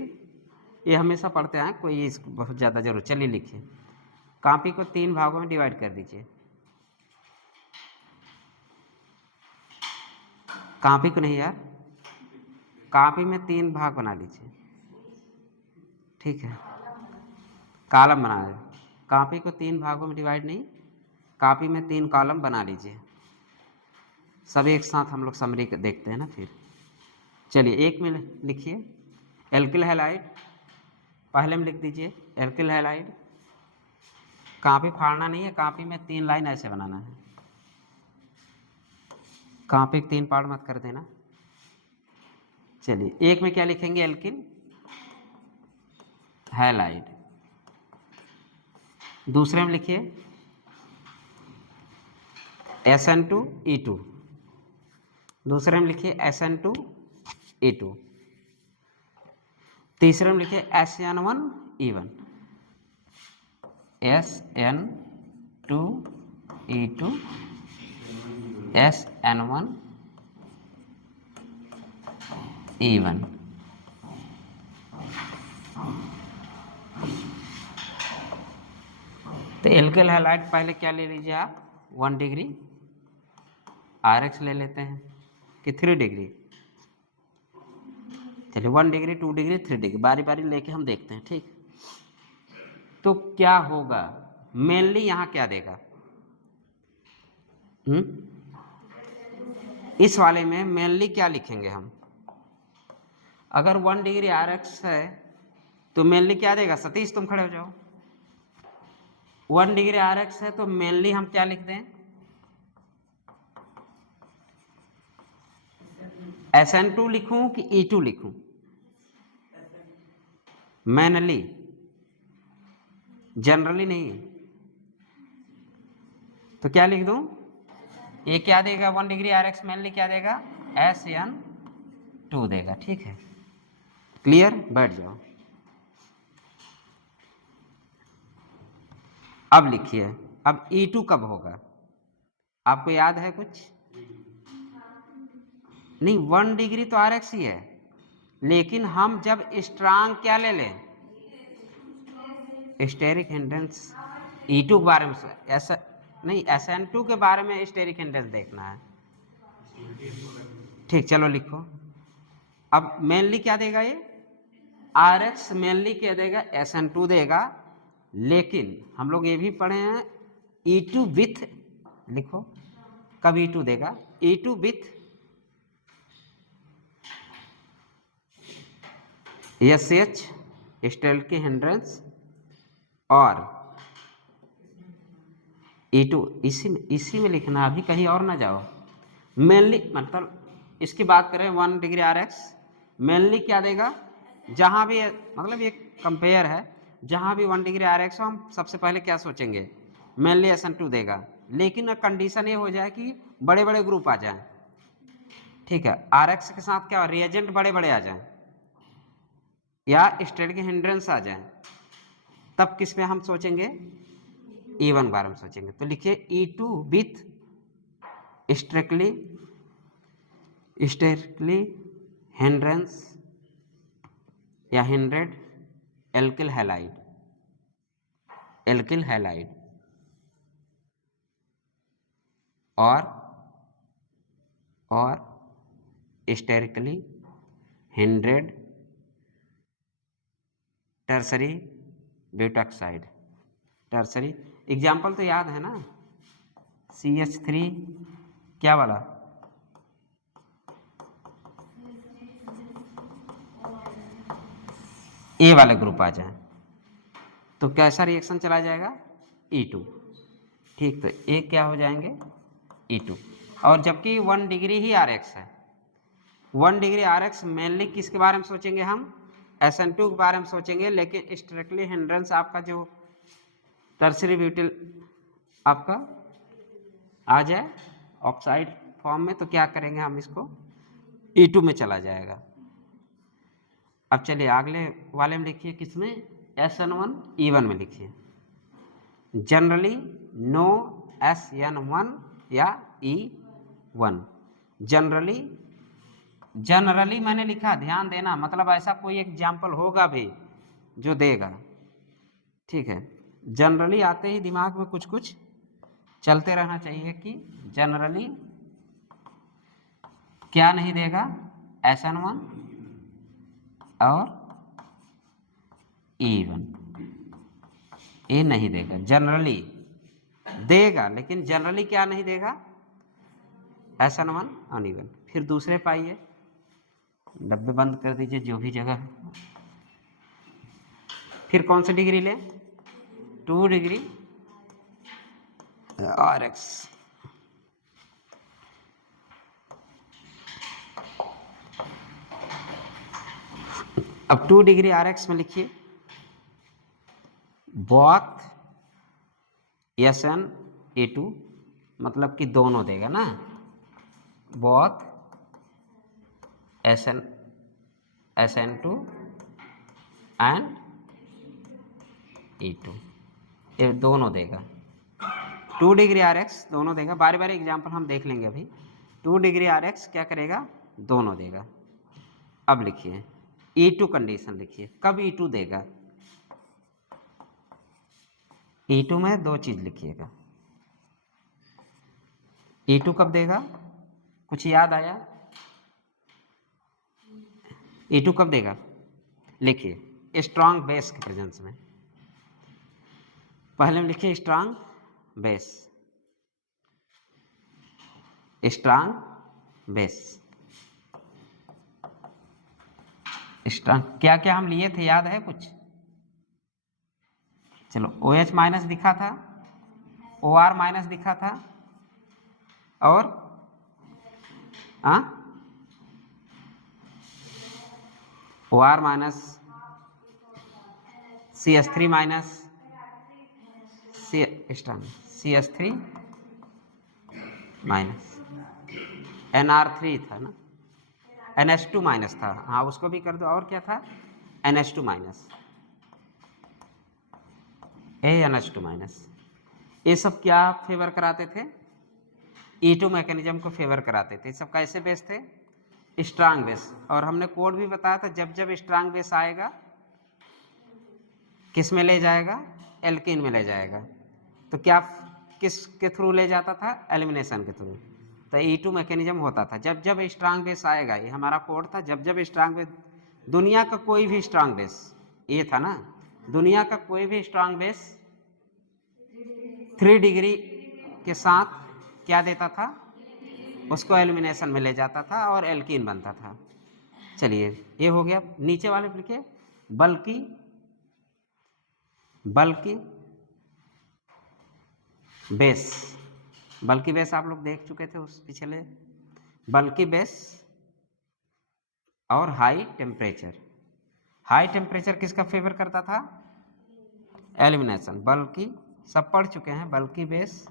ये हमेशा पढ़ते हैं, कोई इसको बहुत ज़्यादा जरूर, चलिए लिखिए। कॉपी को 3 भागों में डिवाइड कर दीजिए। कॉपी को नहीं यार, कॉपी में 3 भाग बना लीजिए, ठीक है। कॉलम बना लीजिए, कॉपी को 3 भागों में डिवाइड नहीं, कॉपी में 3 कॉलम बना लीजिए। सब एक साथ हम लोग समरी देखते हैं ना फिर। चलिए एक में लिखिए, एल्किल हैलाइड, पहले में लिख दीजिए एल्किल हैलाइड। कॉपी फाड़ना नहीं है, कॉपी में 3 लाइन ऐसे बनाना है, कॉपी 3 पार्ट मत कर देना। चलिए एक में क्या लिखेंगे? Alkyl halide. दूसरे में लिखिए SN2E2, दूसरे में लिखिए SN2E2, तीसरे में लिखिए SN1E1, SN2E2, SN1E1। तो एल्किल हैलाइड पहले क्या ले लीजिए आप? 1 डिग्री RX ले लेते हैं कि 3 डिग्री? चलिए 1 डिग्री, 2 डिग्री, 3 डिग्री, बारी बारी लेके हम देखते हैं, ठीक। तो क्या होगा मेनली, यहाँ क्या देगा? इस वाले में मेनली क्या लिखेंगे हम? अगर 1 डिग्री RX है तो मेनली क्या देगा? सतीश तुम खड़े हो जाओ। 1 डिग्री RX है तो मेनली हम क्या लिख दें? SN2 लिखूं कि E2 लिखूं? मैनली, जनरली नहीं। तो क्या लिख दूं? ये क्या देगा? 1 डिग्री RX मेनली क्या देगा? SN2 देगा, ठीक है। क्लियर? बैठ जाओ। अब लिखिए, अब E2 कब होगा? आपको याद है कुछ? नहीं, 1 डिग्री तो RX ही है, लेकिन हम जब स्ट्रांग क्या ले लें? Steric hindrance. E2 के बारे में ऐसा नहीं, SN2 के बारे में स्टेरिक हिंड्रेंस देखना है, ठीक। चलो लिखो। अब मेनली क्या देगा ये? RX मेनली क्या देगा? SN2 देगा, लेकिन हम लोग ये भी पढ़े हैं E2 विथ, लिखो कब E2 देगा? E2 with SH steric hindrance और E2, इसी में लिखना, अभी कहीं और ना जाओ। मेनली मतलब इसकी बात करें 1 डिग्री आर एक्स मेनली क्या देगा, जहाँ भी मतलब ये कंपेयर है, जहाँ भी 1 डिग्री आर एक्स हो हम सबसे पहले क्या सोचेंगे, मेनली SN2 देगा। लेकिन कंडीशन ये हो जाए कि बड़े बड़े ग्रुप आ जाएं, ठीक है, आर एक्स के साथ क्या रिएजेंट बड़े बड़े आ जाएं या स्टेट के हिंड्रेंस आ जाएं, तब किस में हम सोचेंगे, E1 बारे में सोचेंगे। तो लिखिए E2 विथ स्ट्रिक्टली हिंड्रेंस या हिंड्रेड एल्किल हैलाइड और sterically hindered tertiary butoxide. Tertiary example तो याद है ना, CH3 क्या वाला, ए वाले ग्रुप आ जाए तो कैसा रिएक्शन चला जाएगा, E2, ठीक। तो ए क्या हो जाएंगे, E2। और जबकि 1 डिग्री ही आर एक्स है, 1 डिग्री आर एक्स मेनली किसके बारे में सोचेंगे हम, SN2 के बारे में सोचेंगे। लेकिन स्ट्रिक्टली हिंड्रेंस आपका जो टर्सरी ब्यूटिल आपका आ जाए ऑक्साइड फॉर्म में, तो क्या करेंगे हम, इसको E2 में चला जाएगा। अब चलिए अगले वाले में लिखिए, किसमें, SN1 E1 में लिखिए। जनरली नो SN1 या E1। जनरली मैंने लिखा, ध्यान देना, मतलब ऐसा कोई एग्जाम्पल होगा भी जो देगा, ठीक है। जनरली आते ही दिमाग में कुछ कुछ चलते रहना चाहिए कि जनरली क्या नहीं देगा, SN1 और E1, ये नहीं देगा। जनरली देगा लेकिन जनरली क्या नहीं देगा, SN1 और E1। फिर दूसरे पाइए, डब्बे बंद कर दीजिए जो भी जगह है। फिर कौन सी डिग्री ले, 2 डिग्री आर एक्स। अब 2 डिग्री आर एक्स में लिखिए, बोथ SN2, मतलब कि दोनों देगा ना, बोथ SN2 एंड E2, ये दोनों देगा। 2 डिग्री आर एक्स दोनों देगा। बारी बारी एग्जाम्पल हम देख लेंगे अभी। 2 डिग्री आर एक्स क्या करेगा, दोनों देगा। अब लिखिए E2 कंडीशन लिखिए, कब E2 देगा, E2 में 2 चीज लिखिएगा। E2 कब देगा, कुछ याद आया, E2 कब देगा, लिखिए स्ट्रांग बेस के प्रेजेंस में। पहले में लिखिए strong base, strong base. Strong क्या क्या हम लिए थे, याद है कुछ, चलो OH माइनस दिखा था, OR माइनस दिखा था, और OR minus, CH3 minus, CH3 minus, NR3 था ना, NH2 माइनस था, हाँ उसको भी कर दो। और क्या था, NH2 माइनस, NH2 माइनस। ये सब क्या फेवर कराते थे, E2 मैकेनिज्म को फेवर कराते थे। सब कैसे बेस थे, स्ट्रांग बेस। और हमने कोड भी बताया था, जब जब स्ट्रांग बेस आएगा किस में ले जाएगा, एल्कीन में ले जाएगा। तो क्या किस के थ्रू ले जाता था, एलिमिनेशन के थ्रू। तो E2 मैकेनिज्म होता था, जब जब स्ट्रांग बेस आएगा, ये हमारा कोड था, जब जब स्ट्रांग बेस, दुनिया का कोई भी स्ट्रांग बेस, ये था ना, दुनिया का कोई भी स्ट्रांग बेस 3 डिग्री के साथ क्या देता था, उसको एलिमिनेशन में ले जाता था और एल्कीन बनता था। चलिए ये हो गया। नीचे वाले लिखिए, बल्कि बेस। बल्कि बेस आप लोग देख चुके थे उस पिछले। बल्कि बेस और हाई टेम्परेचर। हाई टेम्परेचर किसका फेवर करता था? एलिमिनेशन। बल्कि सब पढ़ चुके हैं, बल्कि बेस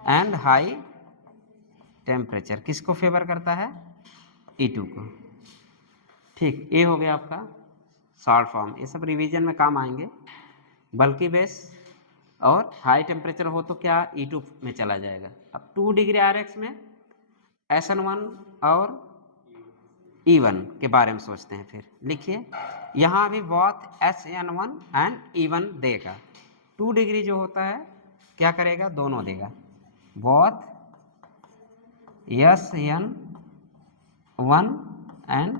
एंड हाई टेम्परेचर किसको फेवर करता है? E2 को। ठीक, ये हो गया आपका शॉर्ट फॉर्म। ये सब रिवीजन में काम आएंगे। बल्कि बेस और हाई टेम्परेचर हो तो क्या E2 में चला जाएगा। अब 2 डिग्री RX में SN1 और E1 के बारे में सोचते हैं। फिर लिखिए, यहाँ भी बहुत SN1 एंड E1 देगा। 2 डिग्री जो होता है क्या करेगा? दोनों देगा, बहुत SN1 एंड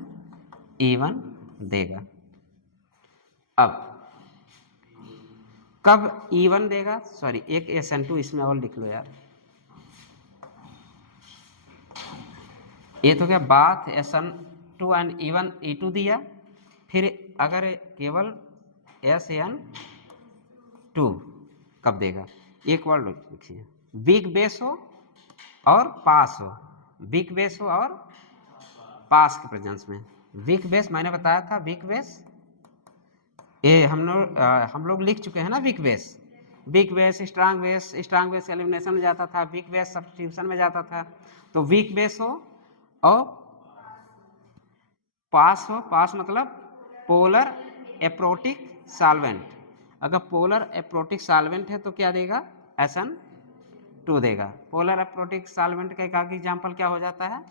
E1 देगा। अब कब E1 देगा? सॉरी, एक SN2 इसमें और लिख लो यार। ये तो क्या बात, SN2 एंड E1 E2 दिया। फिर अगर केवल SN2 कब देगा? एक वर्ड लिखिए, वीक बेस हो और पास हो। वीक बेस हो और पास के प्रेजेंस में। वीक बेस मैंने बताया था, वीक बेस ये हम लोग लिख चुके हैं ना। Weak base, weak base, strong base elimination में जाता था, वीक बेस सब्स्टिट्यूशन में जाता था। तो वीक बेस हो और पास हो। पास मतलब पोलर एप्रोटिक सॉल्वेंट। अगर पोलर एप्रोटिक सॉल्वेंट है तो क्या देगा? SN2 देगा। पोलर एप्रोटिक सॉल्वेंट का एक आगे एग्जाम्पल क्या हो जाता है?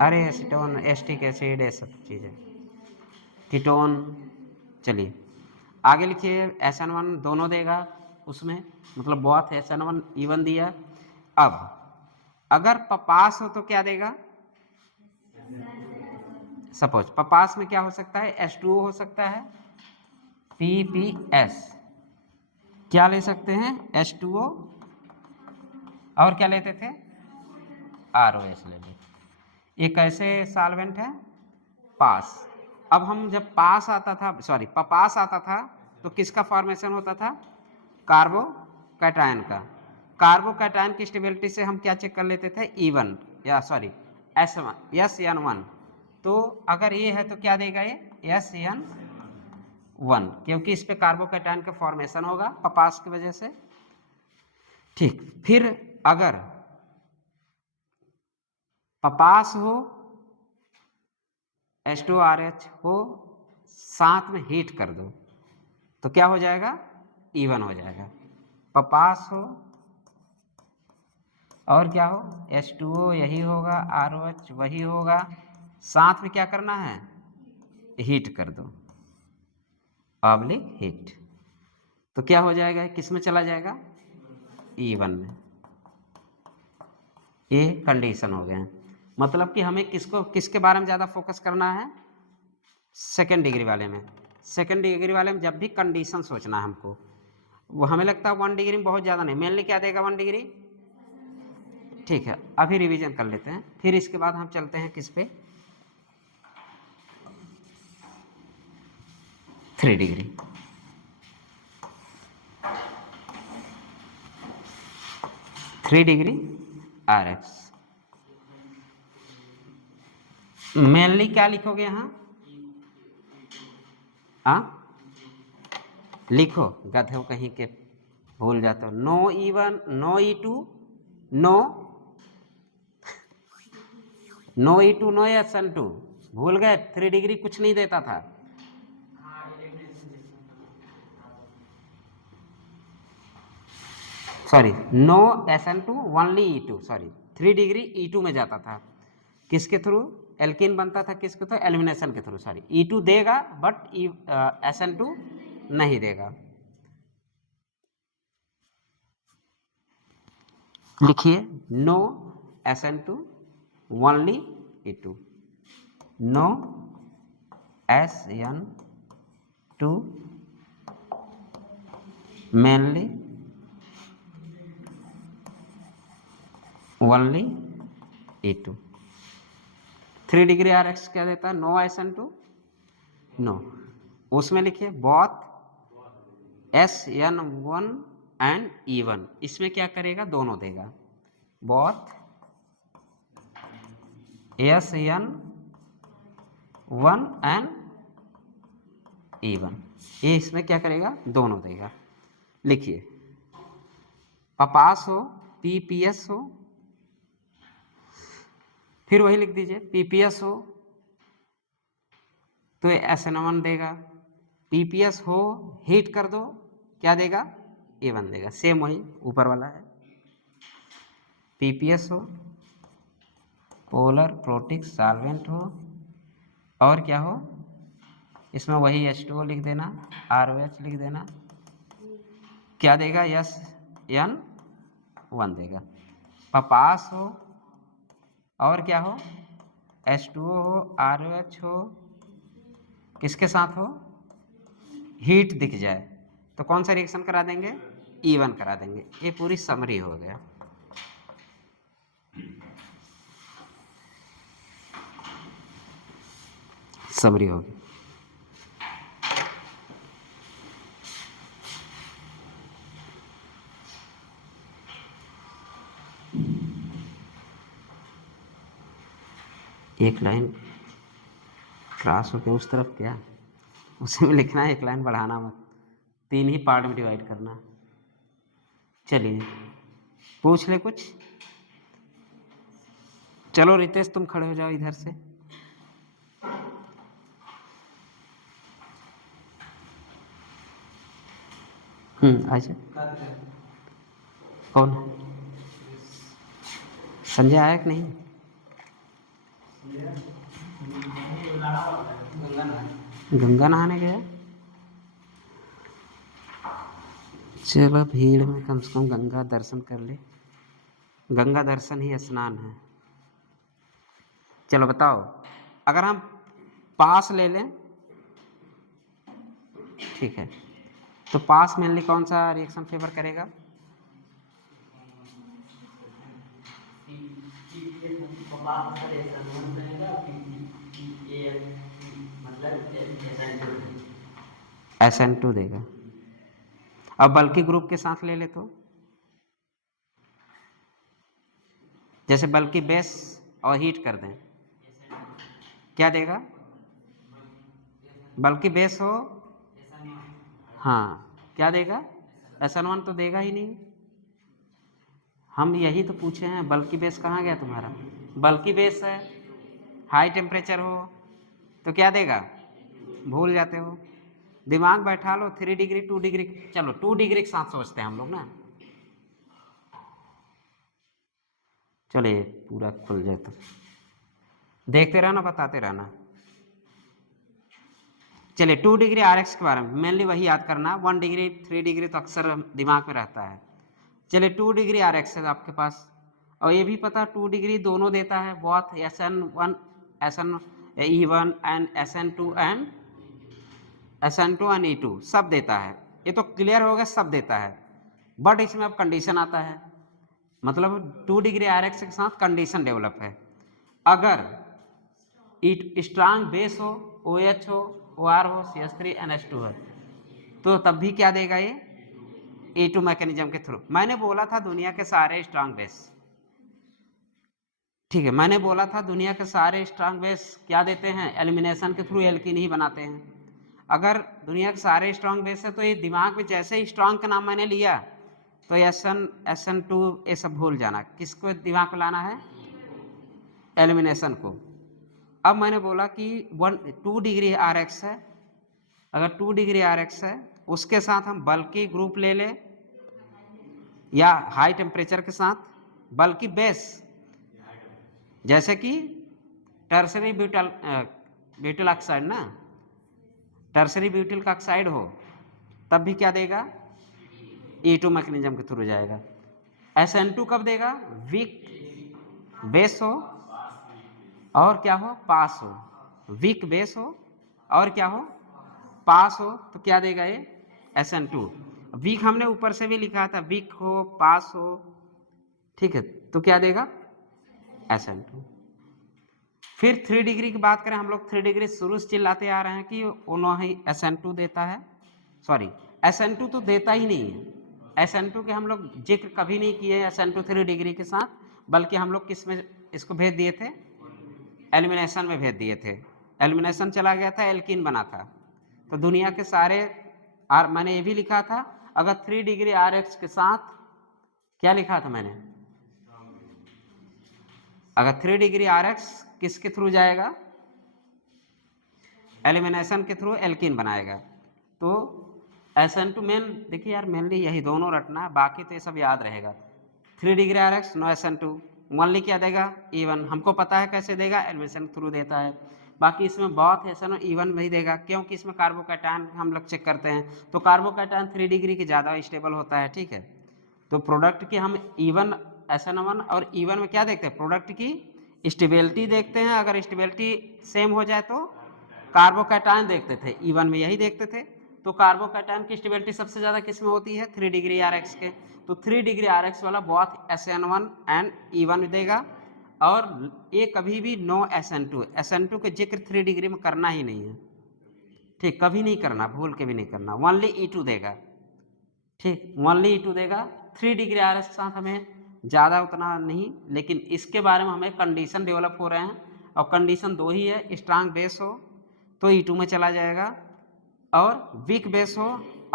अरे एसीटोन, एस्टिक एसिड, ये सब चीज़ें, कीटोन। चलिए आगे लिखिए, SN1 दोनों देगा उसमें, मतलब बहुत SN1 E1 दिया। अब अगर पास हो तो क्या देगा? सपोज पास में क्या हो सकता है? H2O हो सकता है, PPS। क्या ले सकते हैं? H2O, और क्या लेते थे? ROS ले लेते। ये कैसे सॉल्वेंट है? पास। अब हम जब पास आता था, सॉरी पास आता था तो किसका फॉर्मेशन होता था? कार्बोकैटायन का। कार्बोकैटायन की स्टेबिलिटी से हम क्या चेक कर लेते थे? E1 या सॉरी SN1। तो अगर ये है तो क्या देगा? ये SN1, क्योंकि इस पे कार्बोकैटायन का फॉर्मेशन होगा पास की वजह से। ठीक, फिर अगर पास हो, H2RH हो, साथ में हीट कर दो तो क्या हो जाएगा? E1 हो जाएगा। पास हो और क्या हो? H2O यही होगा, ROH वही होगा, साथ में क्या करना है? हीट कर दो, पब्लिक हीट। तो क्या हो जाएगा? किस में चला जाएगा? E1 में। ये कंडीशन हो गए। मतलब कि हमें किसके बारे में ज़्यादा फोकस करना है? सेकेंड डिग्री वाले में। सेकेंड डिग्री वाले में जब भी कंडीशन सोचना है हमको, वो हमें लगता है 1 डिग्री में बहुत ज़्यादा नहीं, मेनली क्या देगा 1 डिग्री। ठीक है, अभी रिवीजन कर लेते हैं, फिर इसके बाद हम चलते हैं किस पे? 3 डिग्री। RX। मेनली क्या लिखोगे यहाँ? लिखो, गधे कहीं के भूल जाते हो। No E1, no E2, no E2, no SN2। भूल गए? 3 डिग्री कुछ नहीं देता था। Sorry, no SN2, only E2। Sorry, 3 degree E2 में जाता था। किसके थ्रू? एल्किन बनता था किसके थ्रू? एलिमिनेशन के थ्रू। सॉरी, E2 देगा बट SN2 नहीं देगा। लिखिए, no SN2, only E2। No SN2, mainly only E2। 3 degree RX क्या देता है? No SN2, no. उसमें लिखिए बोथ SN1 एंड E1। इसमें क्या करेगा? दोनों देगा, बोथ SN1 E1, ये इसमें क्या करेगा, दोनों देगा। लिखिए पास हो, PPS हो, फिर वही लिख दीजिए PPS हो तो SN1 देगा, PPS हो हीट कर दो क्या देगा, A1 देगा। सेम वही ऊपर वाला है। PPS हो, पोलर प्रोटिक सॉल्वेंट हो, और क्या हो, इसमें वही H2O लिख देना, ROH लिख देना, क्या देगा, SN1 देगा। पास हो और क्या हो, H2O हो, ROH हो, किसके साथ हो, हीट दिख जाए तो कौन सा रिएक्शन करा देंगे, E1 करा देंगे। ये पूरी समरी हो गया। समरी होगी। एक लाइन क्रॉस होके उस तरफ क्या, उसी में लिखना है, एक लाइन बढ़ाना मत, 3 ही पार्ट में डिवाइड करना। चलिए पूछ ले कुछ। चलो रितेश तुम खड़े हो जाओ इधर से। अच्छा कौन, संजय आया कि नहीं, गंगा नहाने गया। चलो भीड़ में कम से कम गंगा दर्शन कर ले, गंगा दर्शन ही स्नान है। चलो बताओ, अगर हम पास ले लें, ठीक है, तो पास मेनली कौन सा रिएक्शन फेवर करेगा, SN2 देगा। अब बल्कि ग्रुप के साथ ले ले तो, जैसे बल्कि बेस और हीट कर दें, क्या देगा, बल्कि बेस हो, हाँ क्या देगा, SN1 तो देगा ही नहीं। हम यही तो पूछे हैं, बल्कि बेस कहाँ गया तुम्हारा, बल्कि बेस है, हाई टेम्परेचर हो तो क्या देगा, भूल जाते हो, दिमाग बैठा लो, 3 डिग्री 2 डिग्री, चलो 2 डिग्री के साथ सोचते हैं हम लोग ना। चलिए पूरा खुल जाए तो देखते रहना, बताते रहना। चलिए 2 डिग्री RX के बारे में मेनली वही याद करना, 1 डिग्री 3 डिग्री तो अक्सर दिमाग में रहता है। चलिए 2 डिग्री RX है आपके पास, और ये भी पता 2 डिग्री दोनों देता है, बहुत SN1 E1 and SN2 and E2 सब देता है। ये तो क्लियर हो गया, सब देता है, बट इसमें अब कंडीशन आता है, मतलब 2 डिग्री RX के साथ कंडीशन डेवलप है। अगर स्ट्रांग बेस हो, OH हो, OR हो, CH3NH2 है, तो तब भी क्या देगा ये, E2 मैकेनिज्म के थ्रू। मैंने बोला था दुनिया के सारे स्ट्रांग बेस, ठीक है, मैंने बोला था दुनिया के सारे स्ट्रांग बेस क्या देते हैं, एलिमिनेशन के थ्रू एल्कीन ही बनाते हैं। अगर दुनिया के सारे स्ट्रांग बेस है तो ये दिमाग में जैसे ही स्ट्रांग का नाम मैंने लिया तो SN2 ये सब भूल जाना, किसको दिमाग में लाना है, एलिमिनेशन को। अब मैंने बोला कि 2 डिग्री RX है, अगर 2 डिग्री RX है उसके साथ हम बल्कि ग्रुप ले ले या हाई टेम्परेचर के साथ बल्कि बेस, जैसे कि टर्सरी ब्यूटिल ऑक्साइड ना, टर्सरी ब्यूटिल का ऑक्साइड हो तब भी क्या देगा, E2 मैकेनिज्म के थ्रू जाएगा। SN2 कब देगा, वीक बेस हो और क्या हो, पास हो, वीक बेस हो और क्या हो, पास हो, तो क्या देगा ये, SN2। वीक हमने ऊपर से भी लिखा था, वीक हो, पास हो, ठीक है, तो क्या देगा, SN2। फिर 3 डिग्री की बात करें, हम लोग 3 डिग्री शुरू से चिल्लाते आ रहे हैं कि उन्होंने ही SN2 देता है, सॉरी SN2 तो देता ही नहीं है, SN2 के हम लोग जिक्र कभी नहीं किए SN2 3 डिग्री के साथ, बल्कि हम लोग किस में इसको भेज दिए थे, एलिमिनेशन में भेज दिए थे, एलिमिनेशन चला गया था, एल्कीन बना था। तो दुनिया के सारे मैंने ये भी लिखा था, अगर 3 डिग्री RH के साथ क्या लिखा था मैंने, अगर 3 डिग्री RH किसके थ्रू जाएगा, एलिमिनेशन के थ्रू एल्कीन बनाएगा। तो SN2 मेन, देखिए यार मेनली यही दोनों रटना, बाकी तो ये सब याद रहेगा। 3 degree RH no SN2, only क्या देगा, E1। हमको पता है कैसे देगा, एलिमिनेशन थ्रू देता है। बाकी इसमें बहुत है SN E1 नहीं देगा, क्योंकि इसमें कार्बोकैटायन हम लोग चेक करते हैं, तो कार्बोकैटायन 3 डिग्री की ज़्यादा स्टेबल होता है, ठीक है। तो प्रोडक्ट की हम E1 SN1 और E1 में क्या देखते हैं, प्रोडक्ट की स्टेबिलिटी देखते हैं। अगर स्टेबिलिटी सेम हो जाए तो कार्बोकैटायन देखते थे, E1 में यही देखते थे। तो कार्बोकैटायन की स्टेबिलिटी सबसे ज़्यादा किस में होती है, 3 डिग्री RH के। तो 3 डिग्री RH वाला बहुत SN1 एंड E1 देगा, और ये कभी भी नो SN2, SN2 के जिक्र 3 डिग्री में करना ही नहीं है, ठीक, कभी नहीं करना, भूल के भी नहीं करना। ओनली E2 देगा, ठीक, ओनली E2 देगा। 3 डिग्री RH के साथ हमें ज़्यादा उतना नहीं, लेकिन इसके बारे में हमें कंडीशन डेवलप हो रहे हैं, और कंडीशन 2 ही है, स्ट्रांग बेस हो तो E2 में चला जाएगा, और वीक बेस हो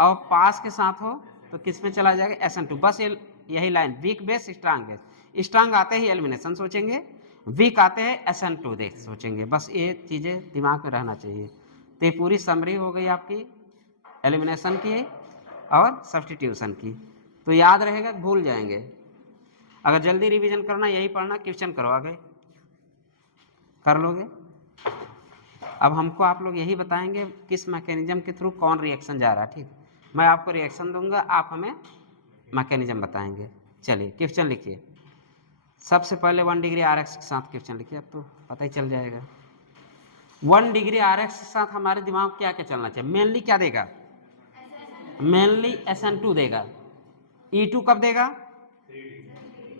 और पास के साथ हो तो किस में चला जाएगा, SN2। बस यही line, weak base strong base, strong आते ही एलिमिनेशन सोचेंगे, वीक आते हैं SN2 देख सोचेंगे, बस ये चीज़ें दिमाग में रहना चाहिए। तो ये पूरी समरी हो गई आपकी एलिमिनेशन की और सब्स्टिट्यूशन की। तो याद रहेगा, भूल जाएंगे। अगर जल्दी रिवीजन करना, यही पढ़ना, क्वेश्चन करो आगे, कर लोगे। अब हमको आप लोग यही बताएंगे किस मैकेनिज्म के थ्रू कौन रिएक्शन जा रहा है, ठीक। मैं आपको रिएक्शन दूंगा, आप हमें मैकेनिज्म बताएंगे। चलिए क्वेश्चन लिखिए। सबसे पहले 1 डिग्री RH के साथ क्वेश्चन लिखिए, अब तो पता ही चल जाएगा। 1 डिग्री RH के साथ हमारे दिमाग में क्या क्या चलना चाहिए, मेनली क्या देगा, मेनली SN2 देगा। E2 कब देगा,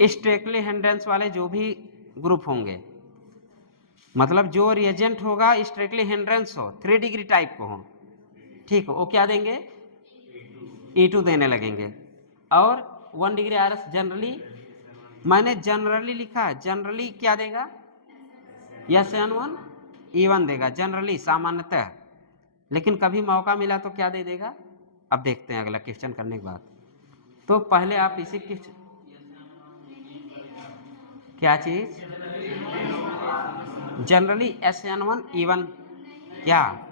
स्ट्रेकली हिंड्रेंस वाले जो भी ग्रुप होंगे, मतलब जो रिएजेंट होगा स्ट्रेकली हिंड्रेंस हो, 3 डिग्री टाइप को हो, ठीक हो, वो क्या देंगे, E2 देने लगेंगे। और 1 डिग्री RH जनरली, मैंने जनरली लिखा है, जनरली क्या देगा, SN1 E1 देगा, जनरली सामान्यतः। लेकिन कभी मौका मिला तो क्या दे देगा, अब देखते हैं अगला क्वेश्चन करने के बाद। तो पहले आप इसी क्वेश्चन, क्या चीज, जनरली SN1 E1 क्या,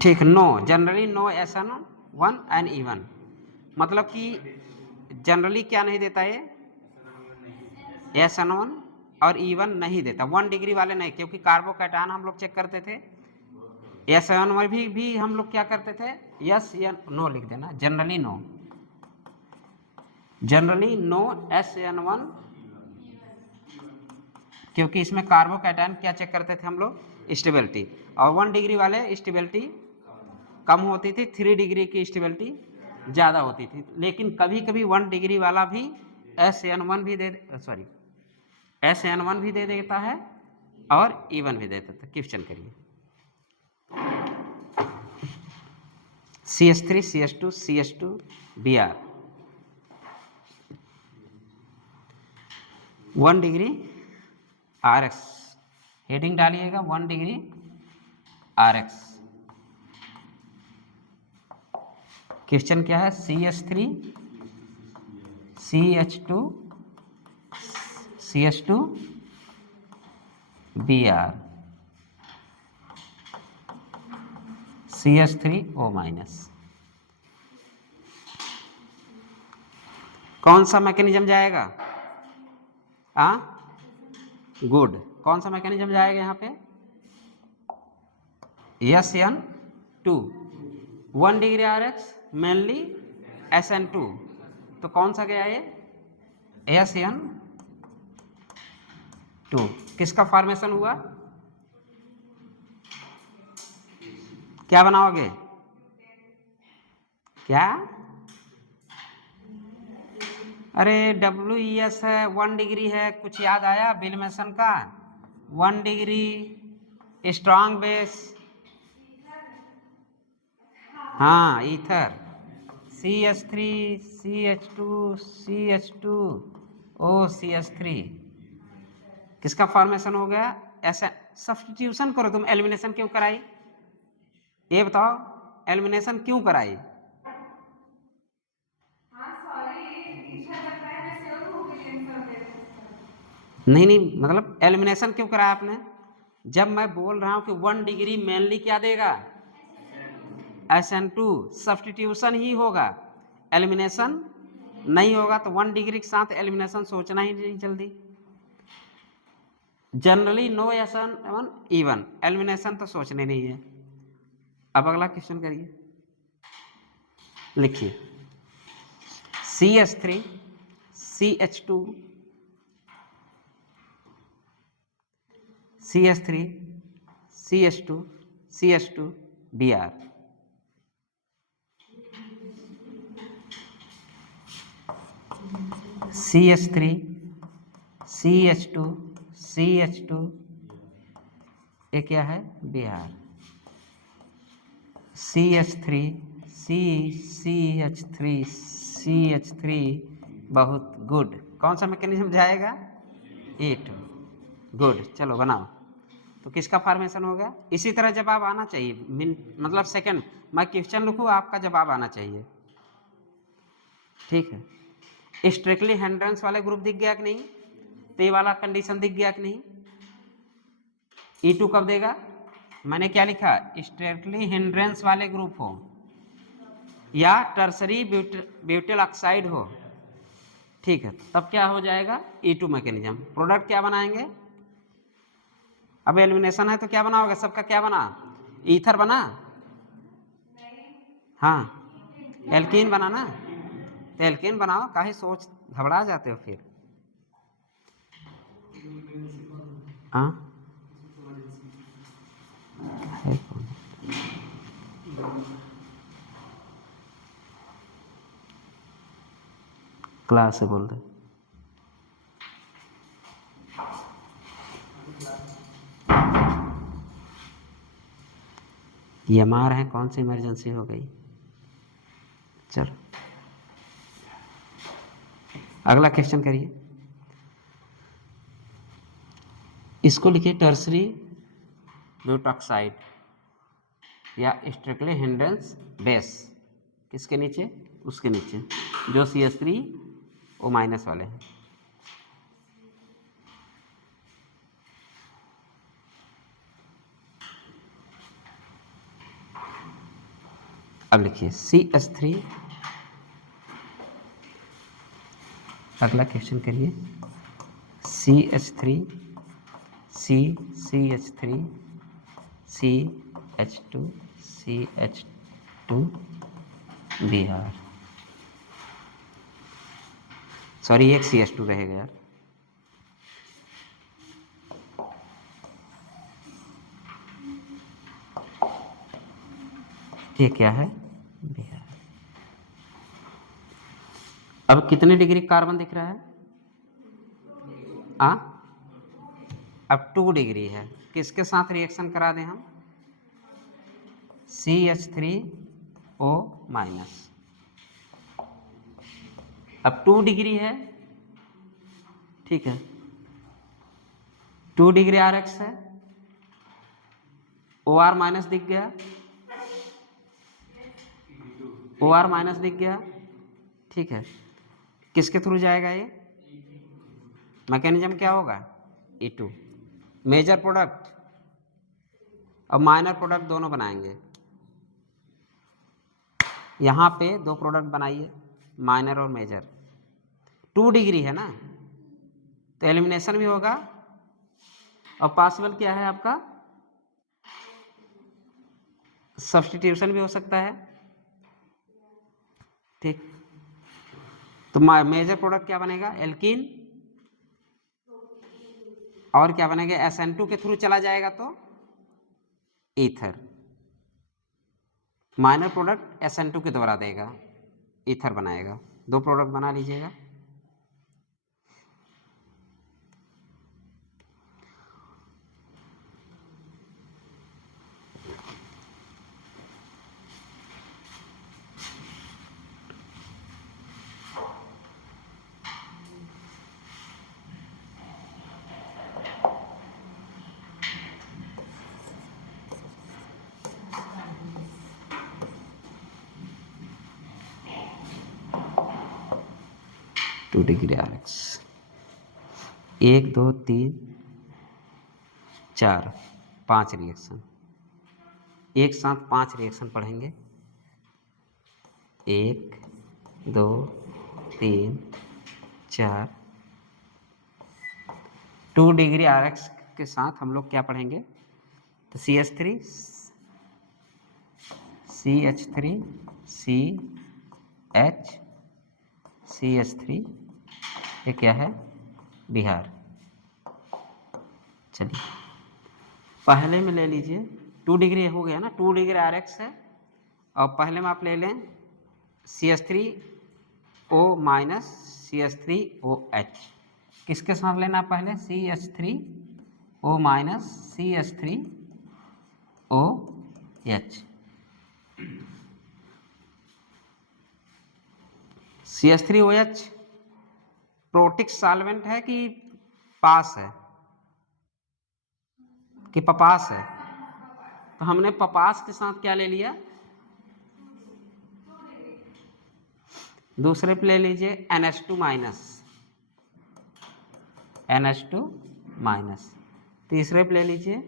ठीक, no, generally no SN1 and E1, मतलब कि जनरली क्या नहीं देता है, SN1 और E1 नहीं देता, 1 डिग्री वाले नहीं, क्योंकि कार्बोकैटायन हम लोग चेक करते थे, SN1 भी हम लोग क्या करते थे, यस या नो लिख देना, generally no, generally no SN1, क्योंकि इसमें कार्बोकैटायन क्या चेक करते थे हम लोग, स्टेबिलिटी, और 1 डिग्री वाले स्टेबिलिटी कम होती थी, 3 डिग्री की स्टेबिलिटी ज़्यादा होती थी। लेकिन कभी कभी 1 डिग्री वाला भी SN1 भी SN1 भी दे देता है और E1 भी दे देता है। क्वेश्चन करिए। CH3 CH2 CH2 Br 1 degree RX, heading डालिएगा 1 डिग्री RX। क्वेश्चन क्या है, CH3 CH2 CH2 Br CH3O minus. कौन सा मैकेनिज्म जाएगा, गुड, कौन सा मैकेनिज्म जाएगा यहाँ पे, SN2, 1 degree RH mainly SN2, तो कौन सा गया ये, SN2। किसका फॉर्मेशन हुआ, क्या बनाओगे, क्या, अरे WES है, 1 डिग्री है, कुछ याद आया बिलमेसन का, 1 डिग्री स्ट्रांग बेस, हाँ ether CH3 CH2 CH2 OCH3 किसका फॉर्मेशन हो गया? ऐसा सब्स्टिट्यूशन करो। तुम एलिमिनेशन क्यों कराई? ये बताओ, एलिमिनेशन क्यों कराई? नहीं नहीं, मतलब एलिमिनेशन क्यों कराया आपने? जब मैं बोल रहा हूं कि 1 डिग्री मेनली क्या देगा? SN2 सब्स्टिट्यूशन ही होगा, एलिमिनेशन नहीं होगा। तो 1 डिग्री के साथ एलिमिनेशन सोचना ही नहीं जल्दी। Generally no SN1 even, elimination तो सोचने नहीं है। अब अगला क्वेश्चन करिए, लिखिए CH3 CH2 CH3 CH2 CH2 Br। CH3 CH2 CH2 ये क्या है? Br। CH3 CH3 CH3 बहुत गुड। कौन सा मैकेनिज्म जाएगा? E2 good. चलो बनाओ। तो किसका फॉर्मेशन हो गया? इसी तरह जवाब आना चाहिए, मतलब सेकंड मैं क्वेश्चन लिखूँ, आपका जवाब आना चाहिए, ठीक है। स्ट्रिक्टली हिंड्रेंस वाले ग्रुप दिख गया कि नहीं? तो ये वाला कंडीशन दिख गया कि नहीं? E2 कब देगा? मैंने क्या लिखा? स्ट्रिक्टली हिंड्रेंस वाले ग्रुप हो या टर्सरी ब्यूटिल ऑक्साइड हो, ठीक है, तब क्या हो जाएगा? E2 mechanism. प्रोडक्ट क्या बनाएंगे? अब एलिमिनेशन है तो क्या बनाओगे? सबका क्या बना? ईथर बना? हाँ, एल्कीन बना ना। तो एल्कीन बनाओ, काहे सोच घबरा जाते हो फिर? हाँ है कौन? क्लास से बोल रहे। ये मार है, कौन सी इमरजेंसी हो गई? चलो अगला क्वेश्चन करिए। इसको लिखिए टर्सरी ब्यूटॉक्साइड या स्ट्रिक्टली हिंड्रेंस बेस। किसके नीचे? उसके नीचे जो CH3O- वाले हैं। अब लिखिए CH3। अगला क्वेश्चन करिए CH3 CH3 CH2 CH2 Br। Sorry, एक CH2 रहेगा यार। ये क्या है? Br। अब कितने डिग्री कार्बन दिख रहा है? अब 2 डिग्री है। किसके साथ रिएक्शन करा दें हम? CH3O-। अब 2 डिग्री है, ठीक है, 2 डिग्री RX है, OR- दिख गया, OR- दिख गया, ठीक है। किसके थ्रू जाएगा ये? मैकेनिज्म क्या होगा? E2 मेजर प्रोडक्ट और माइनर प्रोडक्ट दोनों बनाएंगे। यहाँ पे 2 प्रोडक्ट बनाइए, माइनर और मेजर। 2 डिग्री है ना, तो एलिमिनेशन भी होगा और पॉसिबल क्या है आपका? सब्स्टिट्यूशन भी हो सकता है, ठीक। तो मेजर प्रोडक्ट क्या बनेगा? एल्कीन। और क्या बनेगा? SN2 के थ्रू चला जाएगा तो ईथर। माइनर प्रोडक्ट SN2 के द्वारा देगा, ईथर बनाएगा। 2 प्रोडक्ट बना लीजिएगा। 2 डिग्री RX। 1 2 3 4 5 रिएक्शन, एक साथ 5 रिएक्शन पढ़ेंगे। 1 2 3 4। 2 डिग्री RX के साथ हम लोग क्या पढ़ेंगे? तो CH3 CH3 CH CH3, ये क्या है? बिहार। चलिए पहले में ले लीजिए, 2 डिग्री हो गया ना, 2 डिग्री RX है। और पहले में आप ले लें CH3O माइनस CH3OH। किसके साथ लेना पहले? CH3O minus CH3OH। CH3OH protic solvent है कि पास है कि पपास है? तो हमने पपास के साथ क्या ले लिया? दूसरे पे ले लीजिए NH2 माइनस NH2 माइनस। तीसरे पे ले लीजिए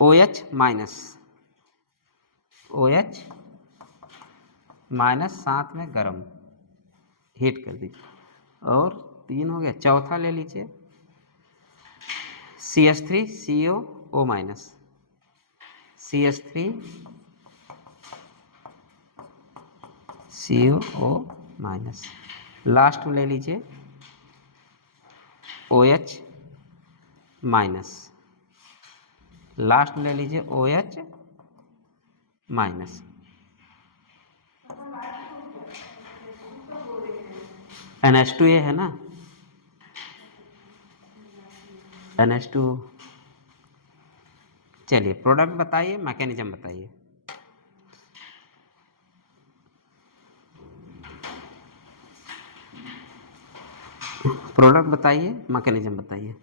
OH माइनस OH माइनस, साथ में गर्म, हीट कर दीजिए। और 3 हो गया। चौथा ले लीजिए CH3CO minus CH3CO minus. Last में ले लीजिए OH माइनस। लास्ट में ले लीजिए OH माइनस। NH2 ये है ना, NH2। चलिए प्रोडक्ट बताइए, मैकेनिज्म बताइए। प्रोडक्ट बताइए, मैकेनिज्म बताइए।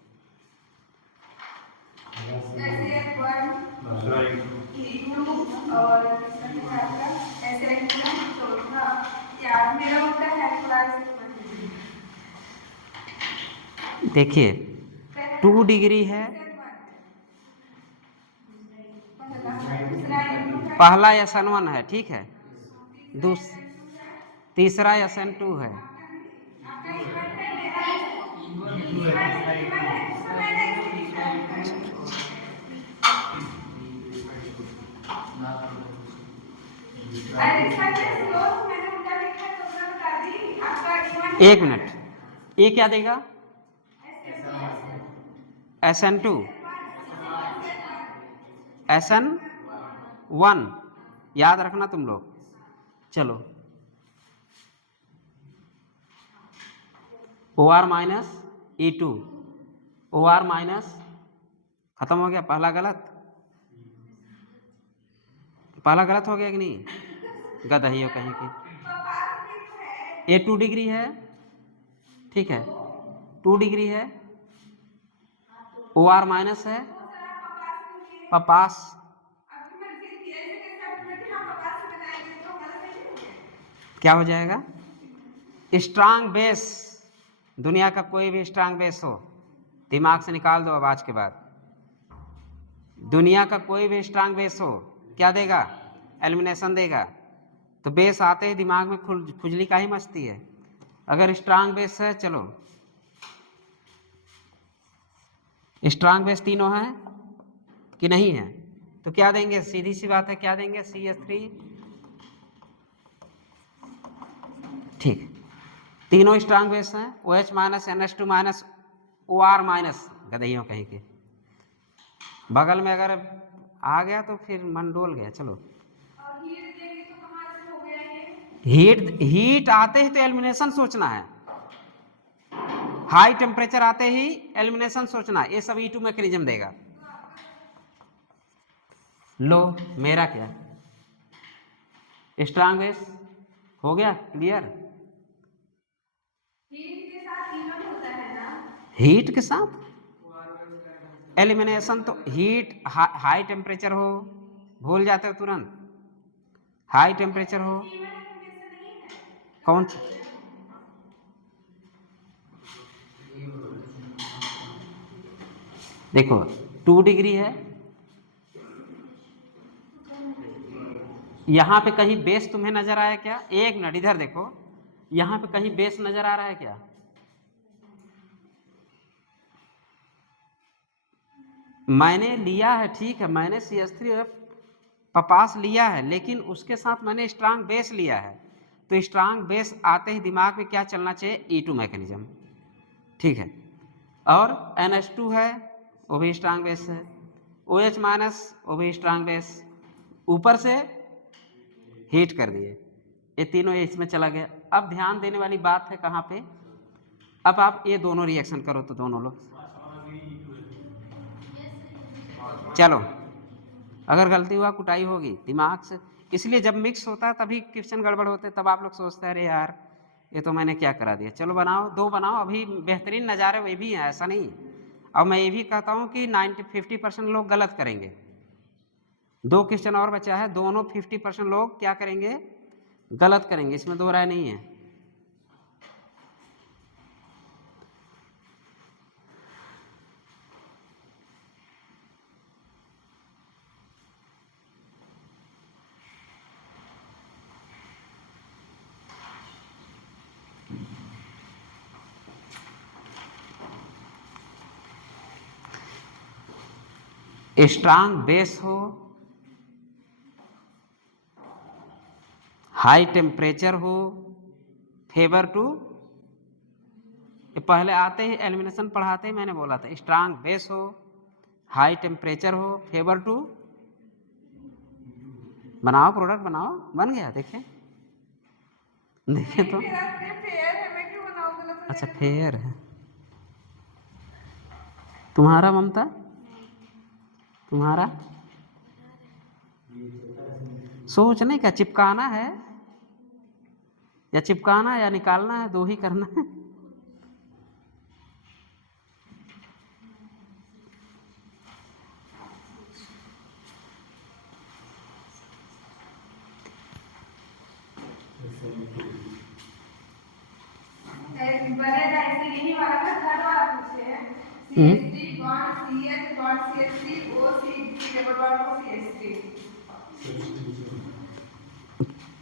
देखिए 2 डिग्री है, पहला SN1 है, ठीक है। तीसरा SN2 है। एक मिनट, ये क्या देगा? SN2 SN1, याद रखना तुम लोग। चलो OR minus E2, OR minus, खत्म हो गया। पहला गलत, पहला गलत हो गया कि नहीं? गदही हो कहीं की। ये 2 डिग्री है, ठीक है, 2 डिग्री है। OR माइनस है, पपास। क्या हो जाएगा? स्ट्रांग बेस, दुनिया का कोई भी स्ट्रांग बेस हो, दिमाग से निकाल दो अब आज के बाद। दुनिया का कोई भी स्ट्रांग बेस हो, क्या देगा? एलिमिनेशन देगा। तो बेस आते ही दिमाग में खुजली का ही मचती है। अगर स्ट्रांग बेस है, चलो स्ट्रांग बेस तीनों है कि नहीं है? तो क्या देंगे? सीधी सी बात है, क्या देंगे? CH3, ठीक। तीनों स्ट्रांग बेस हैं। OH minus NH2 minus OR minus, गदहियों कहीं के। बगल में अगर आ गया तो फिर मन डोल गया। चलो हीट आते ही तो एलिमिनेशन सोचना है, हाई टेम्परेचर आते ही एलिमिनेशन सोचना। ये सब E2 मैकेनिज्म देगा। लो मेरा क्या, स्ट्रांग बेस हो गया क्लियर। हीट के साथ एलिमिनेशन, तो हीट हाई टेम्परेचर हो, भूल जाते हो तुरंत। हाई टेम्परेचर हो, कौन सा? देखो 2 डिग्री है, यहाँ पे कहीं बेस तुम्हें नजर आया क्या? एक मिनट इधर देखो, यहाँ पे कहीं बेस नजर आ रहा है क्या? मैंने लिया है, ठीक है, मैंने CH3 पास लिया है, लेकिन उसके साथ मैंने स्ट्रांग बेस लिया है। तो स्ट्रांग बेस आते ही दिमाग में क्या चलना चाहिए? E2 मैकेनिज्म, ठीक है। और NH2 है, वो भी स्ट्रांग बेस है, OH माइनस वो भी स्ट्रांग बेस, ऊपर से हीट कर दिए, ये तीनों इसमें चला गया। अब ध्यान देने वाली बात है कहाँ पे, अब आप ये दोनों रिएक्शन करो तो दोनों लोग, चलो अगर गलती हुआ कुटाई होगी दिमाग से, इसलिए जब मिक्स होता है तभी क्वेश्चन गड़बड़ होते हैं, तब आप लोग सोचते हैं अरे यार ये तो मैंने क्या करा दिया। चलो बनाओ, 2 बनाओ, अभी बेहतरीन नज़ारे वे भी हैं, ऐसा नहीं। और मैं ये भी कहता हूँ कि 50% लोग गलत करेंगे। 2 क्वेश्चन और बचा है, दोनों 50% लोग क्या करेंगे? गलत करेंगे, इसमें 2 राय नहीं है। स्ट्रांग बेस हो, हाई टेम्परेचर हो, फेवर टू, ये पहले आते ही एलिमिनेशन पढ़ाते ही मैंने बोला था, स्ट्रांग बेस हो, हाई टेम्परेचर हो, फेवर टू, बनाओ प्रोडक्ट बनाओ, बन गया, देखें देखें तो, अच्छा फेयर है तुम्हारा ममता, तुम्हारा सोचने का, चिपकाना है या चिपकाना या निकालना है, 2 ही करना है।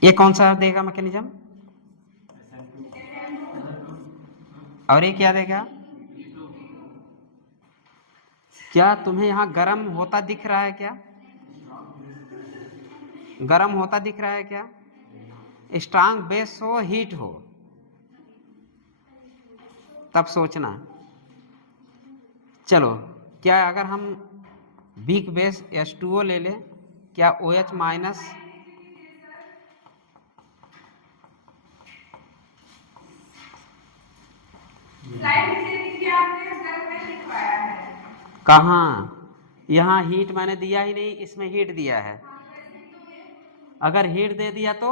ये कौन सा देगा मैकेनिज्म, और ये क्या देगा? क्या तुम्हें यहाँ गर्म होता दिख रहा है क्या? गर्म होता दिख रहा है क्या? स्ट्रांग बेस हो, हीट हो, तब सोचना। चलो क्या अगर हम वीक बेस H2O ले लें, क्या OH माइनस कहाँ? यहाँ हीट मैंने दिया ही नहीं, इसमें हीट दिया है। अगर हीट दे दिया तो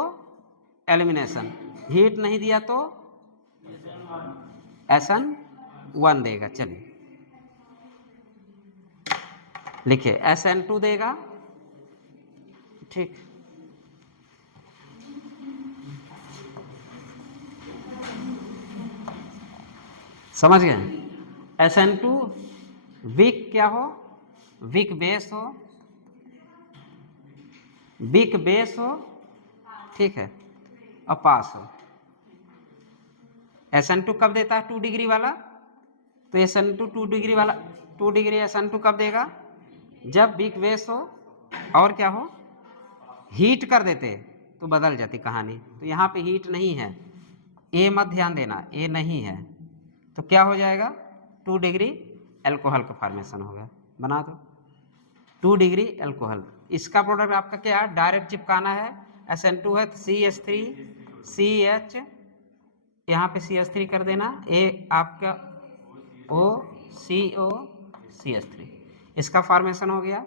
एलिमिनेशन, हीट नहीं दिया तो SN1 देगा। चलिए लिखिए SN2 देगा, ठीक। समझ गए? SN2 वीक क्या हो? वीक बेस हो, वीक बेस हो, ठीक है, और पास हो। SN2 कब देता है? 2 डिग्री वाला। तो SN2 2 डिग्री वाला, 2 डिग्री SN2 कब देगा? जब वीक बेस हो और क्या हो? हीट कर देते तो बदल जाती कहानी। तो यहाँ पे हीट नहीं है, ए मत ध्यान देना, ए नहीं है, तो क्या हो जाएगा? 2 डिग्री एल्कोहल का फॉर्मेशन होगा। बना दो 2 डिग्री एल्कोहल। इसका प्रोडक्ट आपका क्या है? डायरेक्ट चिपकाना है, SN2 है CH3 CH, यहाँ पे CH3 कर देना, ए आपका OCO CH3, इसका फॉर्मेशन हो गया।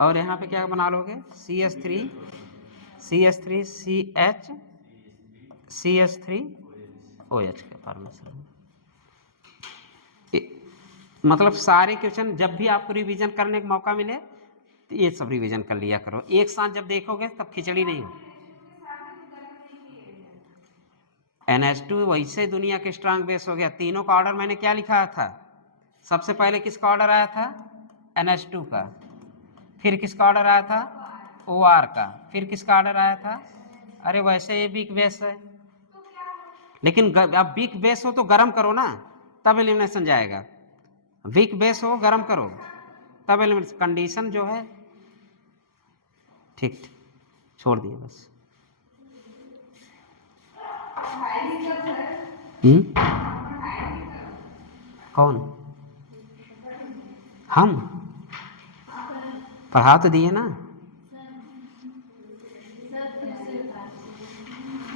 और यहाँ पे क्या बना लोगे? CH3 CH CH3 OH का फॉर्मेशन। मतलब सारे क्वेश्चन जब भी आपको रिवीजन करने का मौका मिले तो ये सब रिवीजन कर लिया करो, एक साथ जब देखोगे तब खिचड़ी नहीं हो। NH2 वैसे दुनिया के स्ट्रांग बेस हो गया। तीनों का ऑर्डर मैंने क्या लिखा था? सबसे पहले किसका ऑर्डर आया था? NH2 का। फिर किसका ऑर्डर आया था? OR का। फिर किसका ऑर्डर आया था? अरे वैसे ये वीक बेस है, लेकिन अब वीक बेस हो तो गर्म करो ना, तब एलिमिनेशन जाएगा। वीक बेस हो, गर्म करो, तब एलिमिनेशन। कंडीशन जो है ठीक, छोड़ दिए बस। कौन? हम पढ़ा तो दिए ना।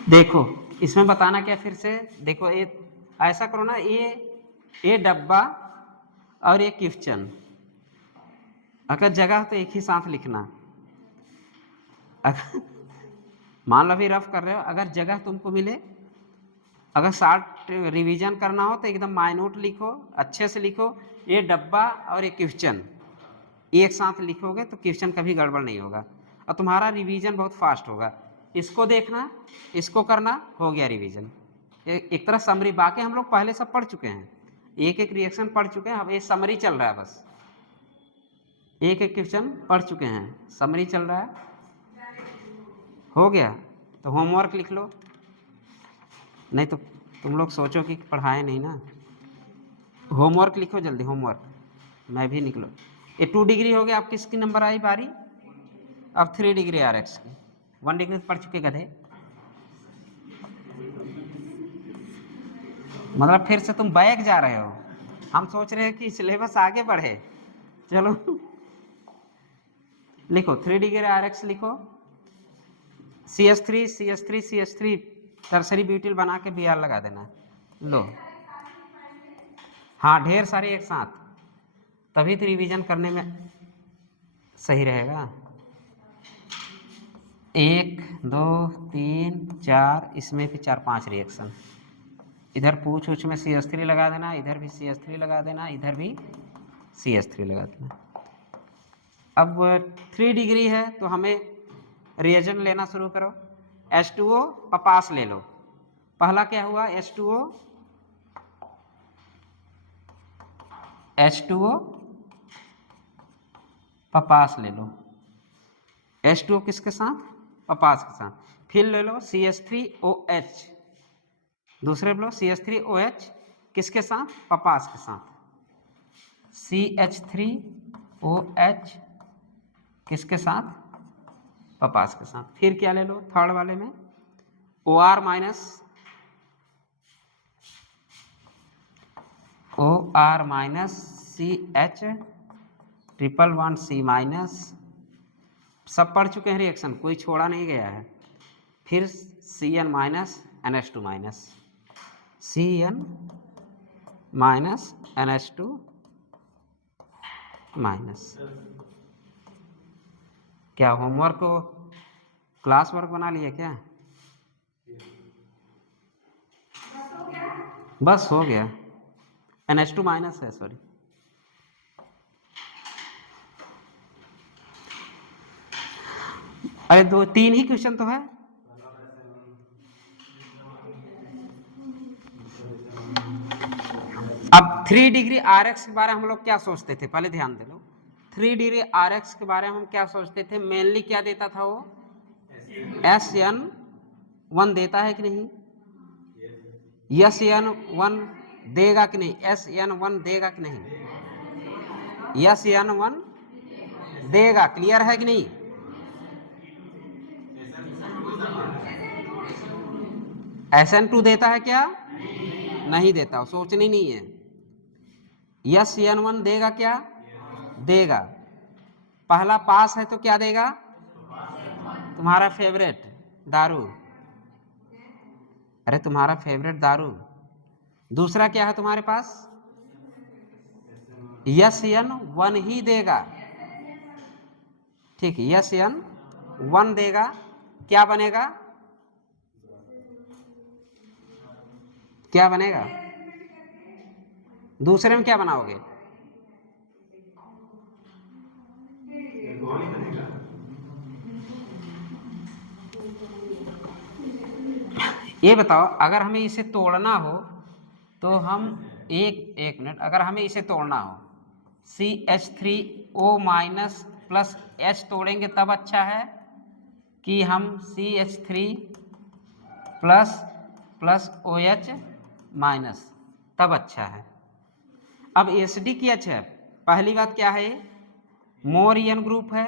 देखो इसमें बताना क्या फिर से, देखो ये ऐसा करो ना, ये डब्बा और ये क्वेश्चन, अगर जगह तो एक ही साथ लिखना। मान लो अभी रफ कर रहे हो, अगर जगह तुमको मिले, अगर शार्ट रिवीजन करना हो तो एकदम माइन्यूट लिखो, अच्छे से लिखो। ये डब्बा और ये क्वेश्चन एक साथ लिखोगे तो क्वेश्चन कभी गड़बड़ नहीं होगा और तुम्हारा रिवीजन बहुत फास्ट होगा। इसको देखना, इसको करना, हो गया रिवीजन। एक तरह समरी, बाकी हम लोग पहले सब पढ़ चुके हैं, एक एक रिएक्शन पढ़ चुके हैं, अब ये समरी चल रहा है बस। एक एक क्वेश्चन पढ़ चुके हैं, समरी चल रहा है। हो गया तो होमवर्क लिख लो, नहीं तो तुम लोग सोचो कि पढ़ाए नहीं ना। होमवर्क लिखो जल्दी, होमवर्क। मैं भी निकलो। ये 2 डिग्री हो गया, अब किसकी नंबर आई बारी? अब 3 डिग्री RX की। 1 डिग्री पढ़ चुके गधे। मतलब फिर से तुम बैक जा रहे हो, हम सोच रहे हैं कि सिलेबस आगे बढ़े। चलो लिखो 3 डिग्री RX लिखो। CH3 टर्सरी ब्यूटिल बना के Br लगा देना। लो हाँ, ढेर सारे एक साथ, तभी तो रिवीजन करने में सही रहेगा। 1 2 3 4, इसमें भी 4-5 रिएक्शन। इधर पूछ उछ में CH3 लगा देना, इधर भी CH3 लगा देना, इधर भी CH3 लगा देना। अब 3 डिग्री है तो हमें रिएजेंट लेना शुरू करो। H2O पपास ले लो। पहला क्या हुआ? H2O पपास ले लो। H2O किसके साथ? पपास के साथ। फिर ले लो CH3OH, दूसरे लो CH3OH किसके साथ? पपास के साथ। CH3OH किसके साथ? पपास के साथ। फिर क्या ले लो थर्ड वाले में? OR माइनस CH111C-, सब पढ़ चुके हैं रिएक्शन, कोई छोड़ा नहीं गया है। फिर Cn minus NH2 minus, Cn minus NH2 minus. क्या होमवर्क को क्लास वर्क बना लिया क्या? बस हो गया। NH2 माइनस है, सॉरी। अरे 2-3 ही क्वेश्चन तो है। अब 3 डिग्री RX के बारे में हम लोग क्या सोचते थे, पहले ध्यान दे लो। 3 डिग्री RX के बारे में हम क्या सोचते थे? मेनली क्या देता था वो? SN1 देता है कि नहीं? SN1 देगा कि नहीं? SN1 देगा कि नहीं? SN1 देगा, क्लियर है कि नहीं? SN2 देता है क्या? नहीं देता, सोचनी नहीं है। SN1 देगा क्या? देगा। पहला पास है तो क्या देगा? तुम्हारा फेवरेट दारू। अरे तुम्हारा फेवरेट दारू। दूसरा क्या है तुम्हारे पास? SN1 ही देगा। ठीक है, SN1 देगा। क्या बनेगा? क्या बनेगा? दूसरे में क्या बनाओगे? ये बताओ, अगर हमें इसे तोड़ना हो तो हम एक मिनट, अगर हमें इसे तोड़ना हो CH3O माइनस प्लस H तोड़ेंगे तब अच्छा है कि हम CH3 plus plus OH minus, तब अच्छा है। अब SDKH है, पहली बात क्या है, मोर एन ग्रुप है,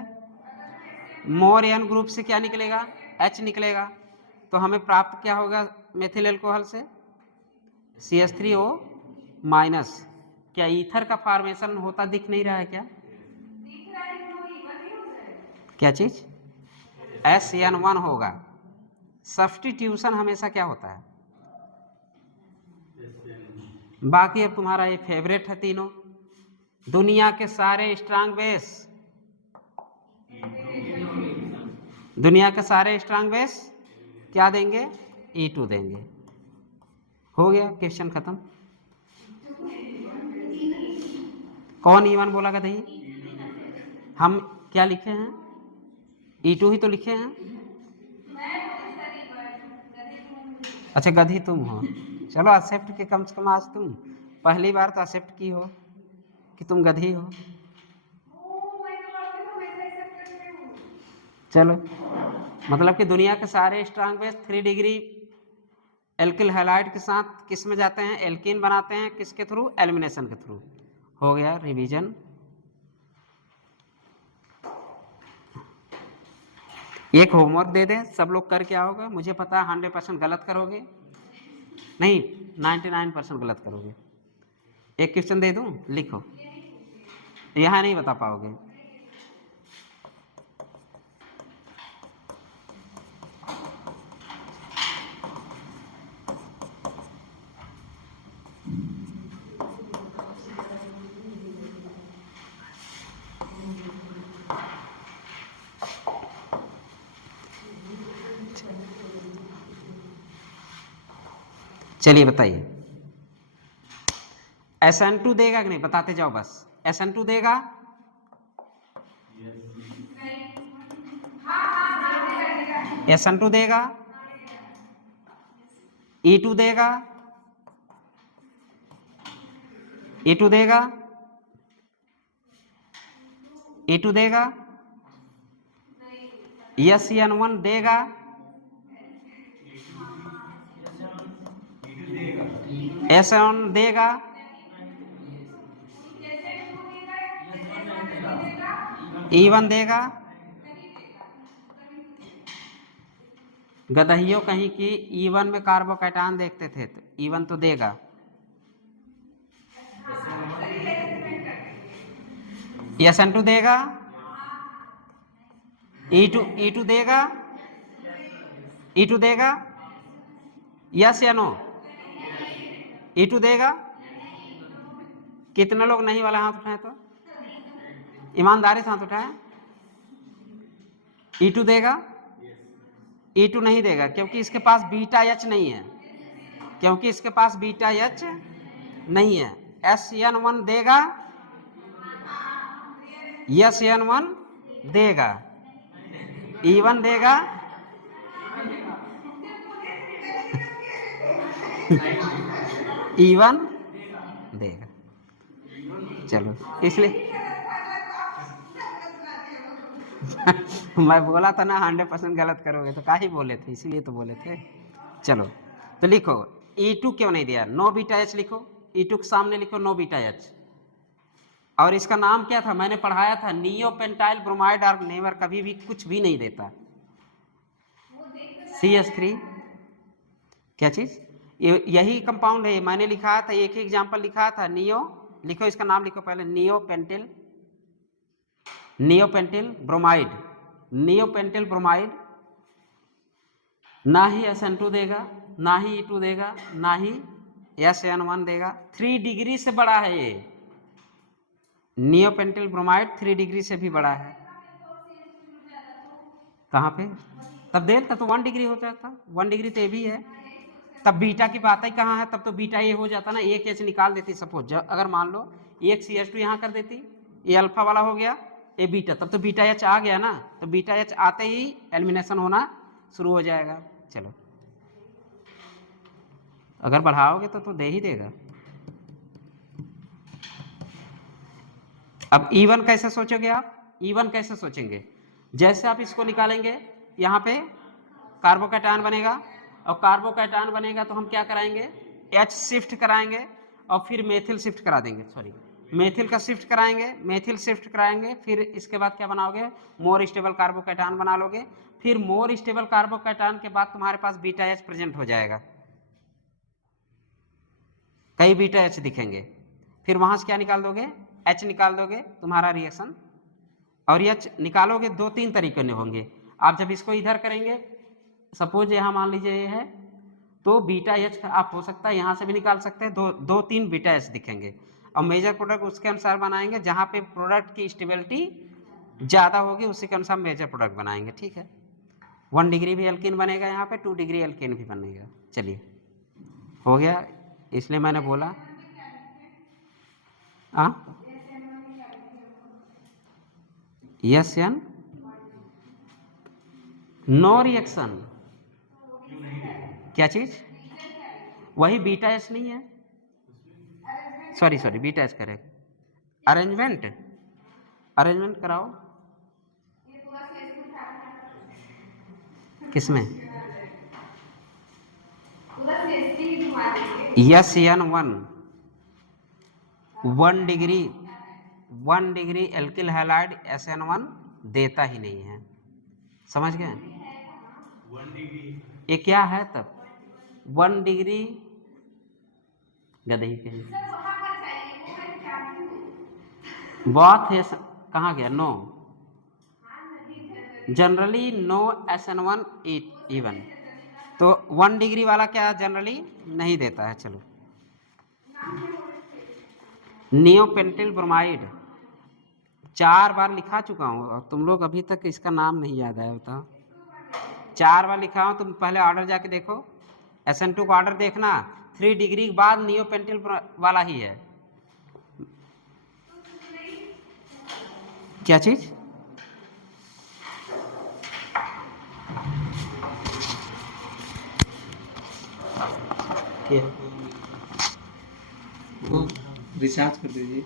मोर एन ग्रुप से क्या निकलेगा, H निकलेगा, तो हमें प्राप्त क्या होगा मेथिल एल्कोहल से CH3O माइनस। क्या ईथर का फॉर्मेशन होता दिख नहीं रहा है क्या? क्या चीज SN1 होगा। सब्स्टिट्यूशन हमेशा क्या होता है, बाकी अब तुम्हारा ये फेवरेट है तीनों, दुनिया के सारे स्ट्रांग बेस, दुनिया के सारे स्ट्रांग बेस क्या देंगे, E2 देंगे। हो गया क्वेश्चन खत्म। कौन E1 बोला गधई, हम क्या लिखे हैं, E2 ही तो लिखे हैं। अच्छा गधी तुम हो, चलो एक्सेप्ट के, कम से कम आज तुम पहली बार तो एक्सेप्ट की हो कि तुम गधी हो। चलो, मतलब कि दुनिया के सारे strong base 3 degree alkyl halide के साथ किस में जाते हैं, एल्कीन बनाते हैं, किसके थ्रू, एलिमिनेशन के थ्रू। हो गया रिवीजन। एक होमवर्क दे दें, सब लोग करके आओगे, मुझे पता है 100% गलत करोगे, नहीं 99% गलत करोगे। एक क्वेश्चन दे दूं, लिखो, यहाँ नहीं बता पाओगे। चलिए बताइए, SN2 देगा कि नहीं, बताते जाओ बस। SN2 देगा, SN2 देगा, E2 देगा, E2 देगा, E2 देगा, SN1 देगा, SN देगा, E1 देगा, गदहियों कहीं की E1 में कार्बोकैटान देखते थे तो E1 तो देगा, SN2 देगा, E2 देगा, E2 देगा, यस या नो, E2 देगा। कितने लोग नहीं वाला हाथ उठाए, तो ईमानदारी से हाथ उठाए। E2 देगा, E2 नहीं देगा क्योंकि इसके पास बीटा H नहीं है, क्योंकि इसके पास बीटा H नहीं है। SN1 देगा, SN1 देगा, E1 देगा, E1 देगा। चलो इसलिए मैं बोला था ना 100% गलत करोगे, तो काहे बोले थे, इसीलिए तो बोले थे। चलो तो लिखो, E2 क्यों नहीं दिया, नो बीटा H लिखो, E2 के सामने लिखो नो बीटा H। और इसका नाम क्या था, मैंने पढ़ाया था, नियोपेंटाइल ब्रोमाइड और नेवर कभी भी कुछ भी नहीं देता। CH3 क्या चीज, यही कंपाउंड है, मैंने लिखा था, एक ही एग्जांपल लिखा था, नियो, लिखो इसका नाम लिखो पहले, नियोपेंटिल, नियोपेंटिल ब्रोमाइड, नियोपेंटिल ब्रोमाइड ना ही SN2 देगा, ना ही E2 देगा, ना ही SN1 देगा। 3 डिग्री से बड़ा है ये, नियोपेंटिल ब्रोमाइड 3 डिग्री से भी बड़ा है। कहाँ पे, तब देता तो 1 डिग्री हो जाता, 1 डिग्री तो ये भी है, तब बीटा की बात ही कहाँ है, तब तो बीटा ये हो जाता ना, एक H निकाल देती सपोज, अगर मान लो एक CH2 यहाँ कर देती, ये अल्फा वाला हो गया, ये बीटा, तब तो बीटा H आ गया ना, तो बीटा H आते ही एलिमिनेशन होना शुरू हो जाएगा। चलो अगर बढ़ाओगे तो दे ही देगा। अब E1 कैसे सोचोगे आप? E1 कैसे सोचेंगे? जैसे आप इसको निकालेंगे यहाँ पे कार्बोकैटायन बनेगा, और कार्बोकैटायन बनेगा तो हम क्या कराएंगे, H शिफ्ट कराएंगे और फिर मेथिल शिफ्ट करा देंगे, सॉरी मेथिल का शिफ्ट कराएंगे, मेथिल शिफ्ट कराएंगे, फिर इसके बाद क्या बनाओगे, मोर स्टेबल कार्बोकैटायन बना लोगे। फिर मोर स्टेबल कार्बोकैटायन के बाद तुम्हारे पास बीटा H प्रेजेंट हो जाएगा, कई बीटा H दिखेंगे। फिर वहां से क्या निकाल दोगे, H निकाल दोगे, तुम्हारा रिएक्शन। और H निकालोगे दो तीन तरीके में होंगे। आप जब इसको इधर करेंगे, सपोज यहाँ मान लीजिए ये है, तो बीटा H आप हो सकता है यहाँ से भी निकाल सकते हैं, दो तीन बीटा H दिखेंगे। और मेजर प्रोडक्ट उसके अनुसार बनाएंगे, जहाँ पे प्रोडक्ट की स्टेबिलिटी ज़्यादा होगी उसी के अनुसार मेजर प्रोडक्ट बनाएंगे, ठीक है। 1 डिग्री भी एल्कीन बनेगा यहाँ पे, 2 डिग्री एल्कीन भी बनेगा। चलिए हो गया, इसलिए मैंने बोला SN नो रिएक्शन, क्या चीज, वही बीटा H नहीं है, sorry beta H correct. Arrangement कराओ, किसमें, SN1 1 degree alkyl halide SN1 देता ही नहीं है, समझ गए। ये क्या है तब 1 डिग्री, गदही कहीं बहुत है, कहाँ गया, no generally no SN1 even, तो 1 डिग्री वाला क्या जनरली नहीं देता है। चलो नियोपेंटिल ब्रोमाइड 4 बार लिखा चुका हूँ और तुम लोग अभी तक इसका नाम नहीं याद आया, बताओ। 4 बार लिखा हूँ, तुम पहले ऑर्डर जाके देखो, SN2 का ऑर्डर देखना, 3 डिग्री के बाद नियोपेंटिल वाला ही है। क्या चीज, वो रिचार्ज कर दीजिए।